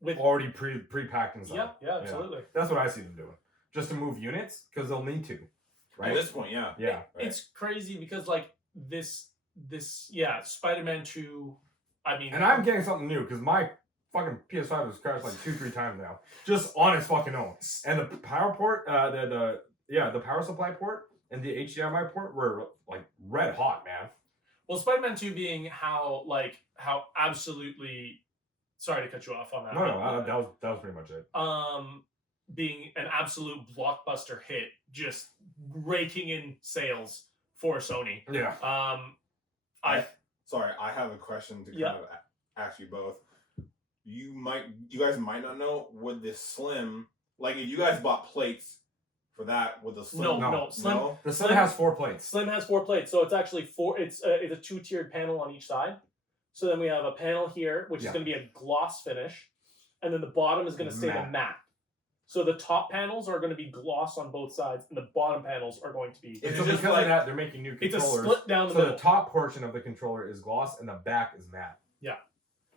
With Already pre-packed and stuff. yeah, absolutely. That's what I see them doing. Just to move units, because they'll need to. Right? At this point, yeah. Yeah. Right. It's crazy because like this Spider-Man 2. I mean, And I'm getting something new, because my fucking PS5 has crashed like 2-3 times now. Just on its fucking own. And the power port, the power supply port and the HDMI port were like red hot, man. well, Spider-Man 2 being how absolutely. Sorry to cut you off on that. No, that was pretty much it. Being an absolute blockbuster hit, just raking in sales for Sony. Yeah. Sorry, I have a question to kind Yeah. of ask you both. You guys might not know, would this Slim, like if you guys bought plates for that, would the Slim? No, Slim. No? The Slim has 4 plates. Slim has 4 plates, so it's actually 4. It's a 2-tiered panel on each side. So then we have a panel here, which is Yeah. going to be a gloss finish, and then the bottom is going to stay the Matte. matte. So the top panels are going to be gloss on both sides, and the bottom panels are going to be. Is So it just because like of that, they're making new It's a controllers. split down the So middle, the top portion of the controller is gloss, and the back is matte.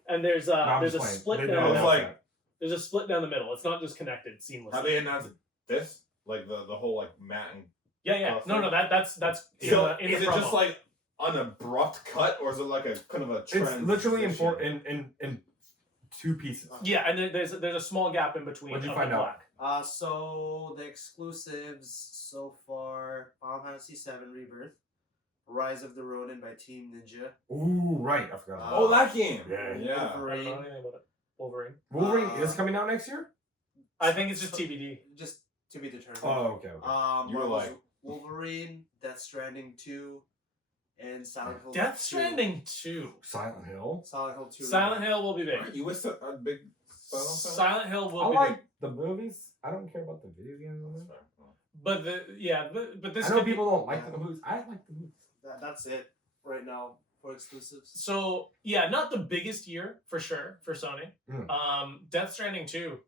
and there's No, I'm a just playing. split They down don't the It's middle. announce like- that. There's a split down the middle. It's not just connected seamlessly. Have they announced this? Like the whole like matte and Yeah. No, that's in so the is it promo. just like an abrupt cut, or is it like a kind of a It's trend? literally in 2 pieces. Yeah, and there's a small gap in between. What'd you of find the out? black. So the exclusives so far: Final Fantasy VII Rebirth, Rise of the Ronin by Team Ninja, Ooh, right. I forgot. Oh, that game. Yeah. I don't know Wolverine. anything about it. Wolverine. Wolverine is coming out next year? I think it's just TBD. Just to be determined. Oh, okay. Okay. You were Marvel's like- Wolverine, Death Stranding 2, and Silent Hill. Death 2. Stranding 2. Silent Hill. Silent Hill 2. Silent Hill will be big. Aren't you a big Silent Hill fan? Silent Hill will I be like big. the movies. I don't care about the video games. On That's that. fair. But this I know could be- people don't like the movies. I like the movies. That's it right now for exclusives. So yeah, not the biggest year for sure for Sony. Death Stranding 2.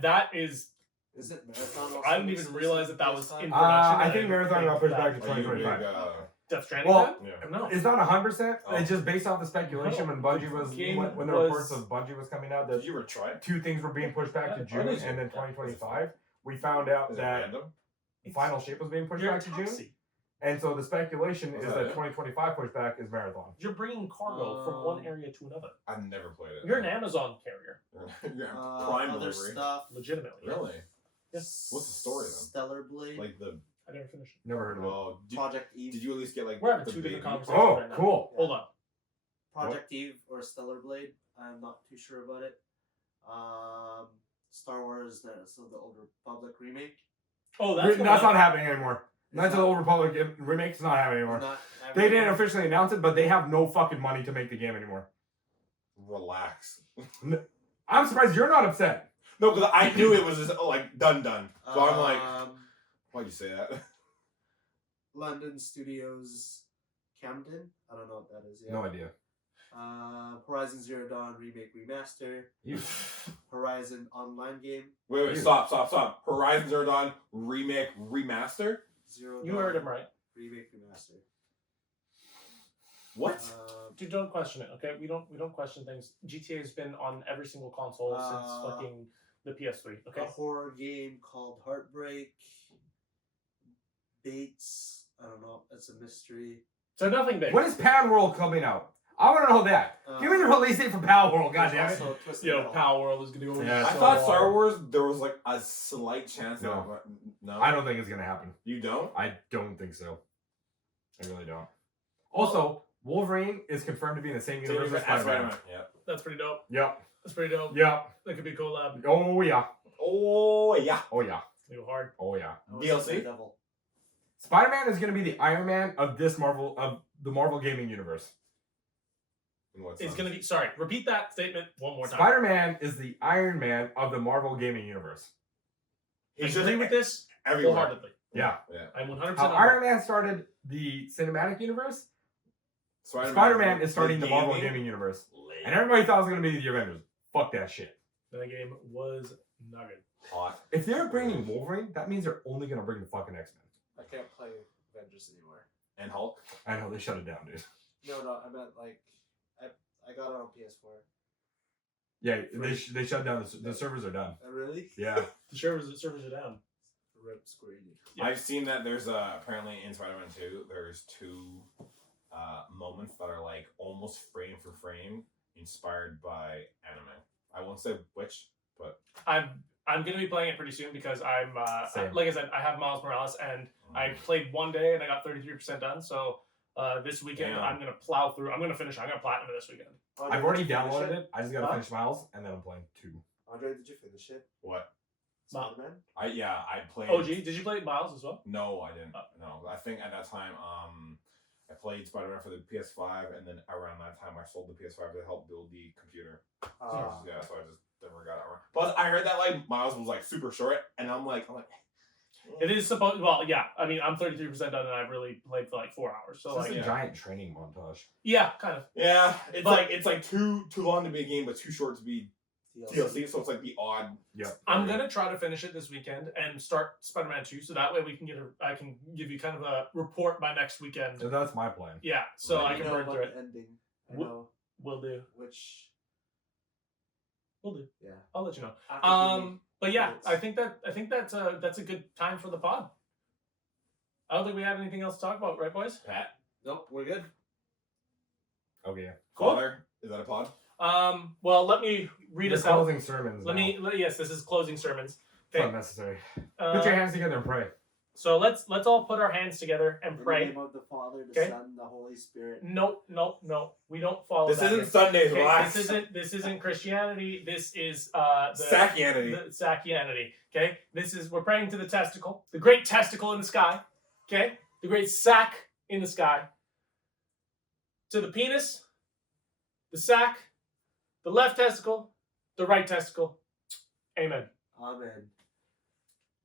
That is. Is it Marathon? Also I didn't even realize that exclusive was this in time? production. I think Marathon got pushed back to Are you a big, 2025. Death Stranding. Well, then? yeah. No. It's not 100%. Oh. It's just based off the speculation No. when Bungie was Game when the was- reports of Bungie was coming out Did that you ever try it? 2 things were being pushed back to Yeah, June are these- and then 2025. We found out Is it that random? Final Shape was being pushed You're back to June, taxi. and so the speculation Was is that that it? 2025 pushback is Marathon. You're bringing cargo from one area to another. I've never played it. You're an Amazon carrier, You're Prime Other delivery. stuff. legitimately. Really? Yes. What's the story then? Stellar Blade, Like the I never finished. Never heard of it. well, Project Eve. did you at least get like We're having the 2 different baby? conversations Oh, right now. cool. Hold on. Project Eve or Stellar Blade. I'm not too sure about it. Star Wars, the Old Republic remake. Oh, That's that's not happening anymore. Knights of the not- Old Republic remake's not happening anymore. Not They didn't officially announce it, but they have no fucking money to make the game anymore. Relax. I'm surprised you're not upset. No, because I knew it was just like done. So I'm like, Um, why'd you say that? London Studios Camden. I don't know what that is. Yeah. No idea. Horizon Zero Dawn remake remaster. You, Horizon online game. Wait, stop. Horizon Zero Dawn remake remaster. Zero. You Dawn heard him right. Remake remaster. What? Dude, don't question it, okay? We don't question things. GTA's been on every single console since fucking the PS3, okay? A horror game called Heartbreak. Bates. I don't know. It's a mystery. So nothing big. when is Pound World coming out? I want to know that. Give me the release date for Pound World, There's goddammit. also Twisted Yo, Metal. Power World is gonna go. Yeah, I so thought hard. Star Wars there was like a slight chance. No. that no. I don't think it's gonna happen. You don't? I don't think so. I really don't. Also, Wolverine is confirmed to be in the same universe as Spider-Man. Yeah. That's pretty dope. Yep. That's pretty dope. Yep. That could be a collab. Oh yeah. Oh yeah. Oh yeah. Go hard. Oh yeah. I was DLC? saying Devil. Spider-Man is gonna be the Iron Man of the Marvel gaming universe. In what It's sense? gonna be. Sorry, repeat that statement one more time. Spider-Man is the Iron Man of the Marvel gaming universe. I He's agree just with this everywhere. wholeheartedly. Yeah. Yeah. I'm 100%. How on Iron board. Man started the cinematic universe, Spider-Man Spider-Man is starting the Marvel gaming gaming universe. late. And everybody thought it was gonna be the Avengers. Fuck that shit. That game was not good. Hot. If they're bringing Wolverine, that means they're only gonna bring the fucking X-Men. I can't play Avengers anymore. And Hulk. I know they shut it down, dude. No, I meant like I got it on PS4. Yeah, they shut down the servers are done. Really? Yeah. The servers are down. Rip Square Enix. Yeah. I've seen that there's apparently in Spider-Man 2, there's 2 moments that are like almost frame for frame inspired by anime. I won't say which, but I'm gonna be playing it pretty soon because I'm Same. like I said, I have Miles Morales and I played one day and I got 33% done. So this weekend Damn. I'm gonna plow through. I'm gonna platinum it this weekend. Andre, I've already did you finish downloaded it. I just gotta Huh? finish Miles, and then I'm playing 2. Andre, did you finish it? what? Spider-Man? I played. OG, did you play Miles as well? No, I didn't. No, I think at that time, I played Spider-Man for the PS5, and then around that time, I sold the PS5 to help build the computer. Yeah, so I just never got it around. But I heard that like Miles was like super short, and I'm like, It is supposed. Well, yeah. I mean, I'm 33% done, and I've really played for like 4 hours. So So like, it's a yeah, giant training montage. kind of. yeah, it's But- like too long to be a game, but too short to be DLC. So it's like the odd. Yep. I'm gonna try to finish it this weekend and start Spider-Man 2, so that way we can I can give you kind of a report by next weekend. So that's my plan. Yeah, so Let I me can know burn about through it. the ending. I What- know We'll do. which. We'll do. Yeah. I'll let you know. After we- But yeah, Blights. I think that's a good time for the pod. I don't think we have anything else to talk about, right, boys? Pat, Nope, we're good. Okay. Cool. Father, is that a pod? Well, let me read The us out. closing sermons. Yes, this is closing sermons. It's Okay. not necessary. Put your hands together and pray. So let's all put our hands together and In the pray. name of the Father, the Okay. Son, the Holy Spirit. Nope. We don't follow This that isn't here. Sundays. Okay, Relax. this isn't Christianity. This is Sacchianity. the Sacchianity. Okay, we're praying to the testicle, the great testicle in the sky. Okay, the great sack in the sky. To the penis, the sack, the left testicle, the right testicle. Amen. Amen.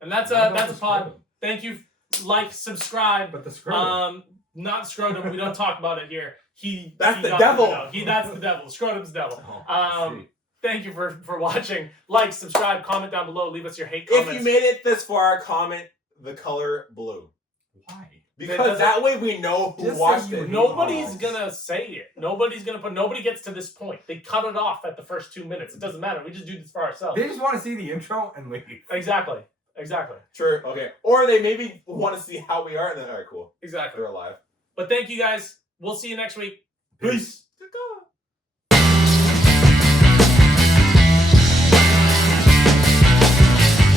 And that's What about a the pod. scrotum? Thank you. Like, subscribe. But the scrotum. Not scrotum. We don't talk about it here. That's the got- devil. no, that's the devil. Scrotum's the devil. Oh, I see. Thank you for watching. Like, subscribe, comment down below. Leave us your hate If comments. you made it this far, comment the color blue. Why? Because doesn't- that way we know who Just say watched you it. know. Nobody's Oh. gonna say it. Nobody gets to this point. They cut it off at the first 2 minutes. It doesn't matter. We just do this for ourselves. They just want to see the intro and leave. Exactly. True. Okay. Or they maybe want to see how we are, and then all right, cool. Exactly. They're alive. But thank you guys. We'll see you next week. Peace.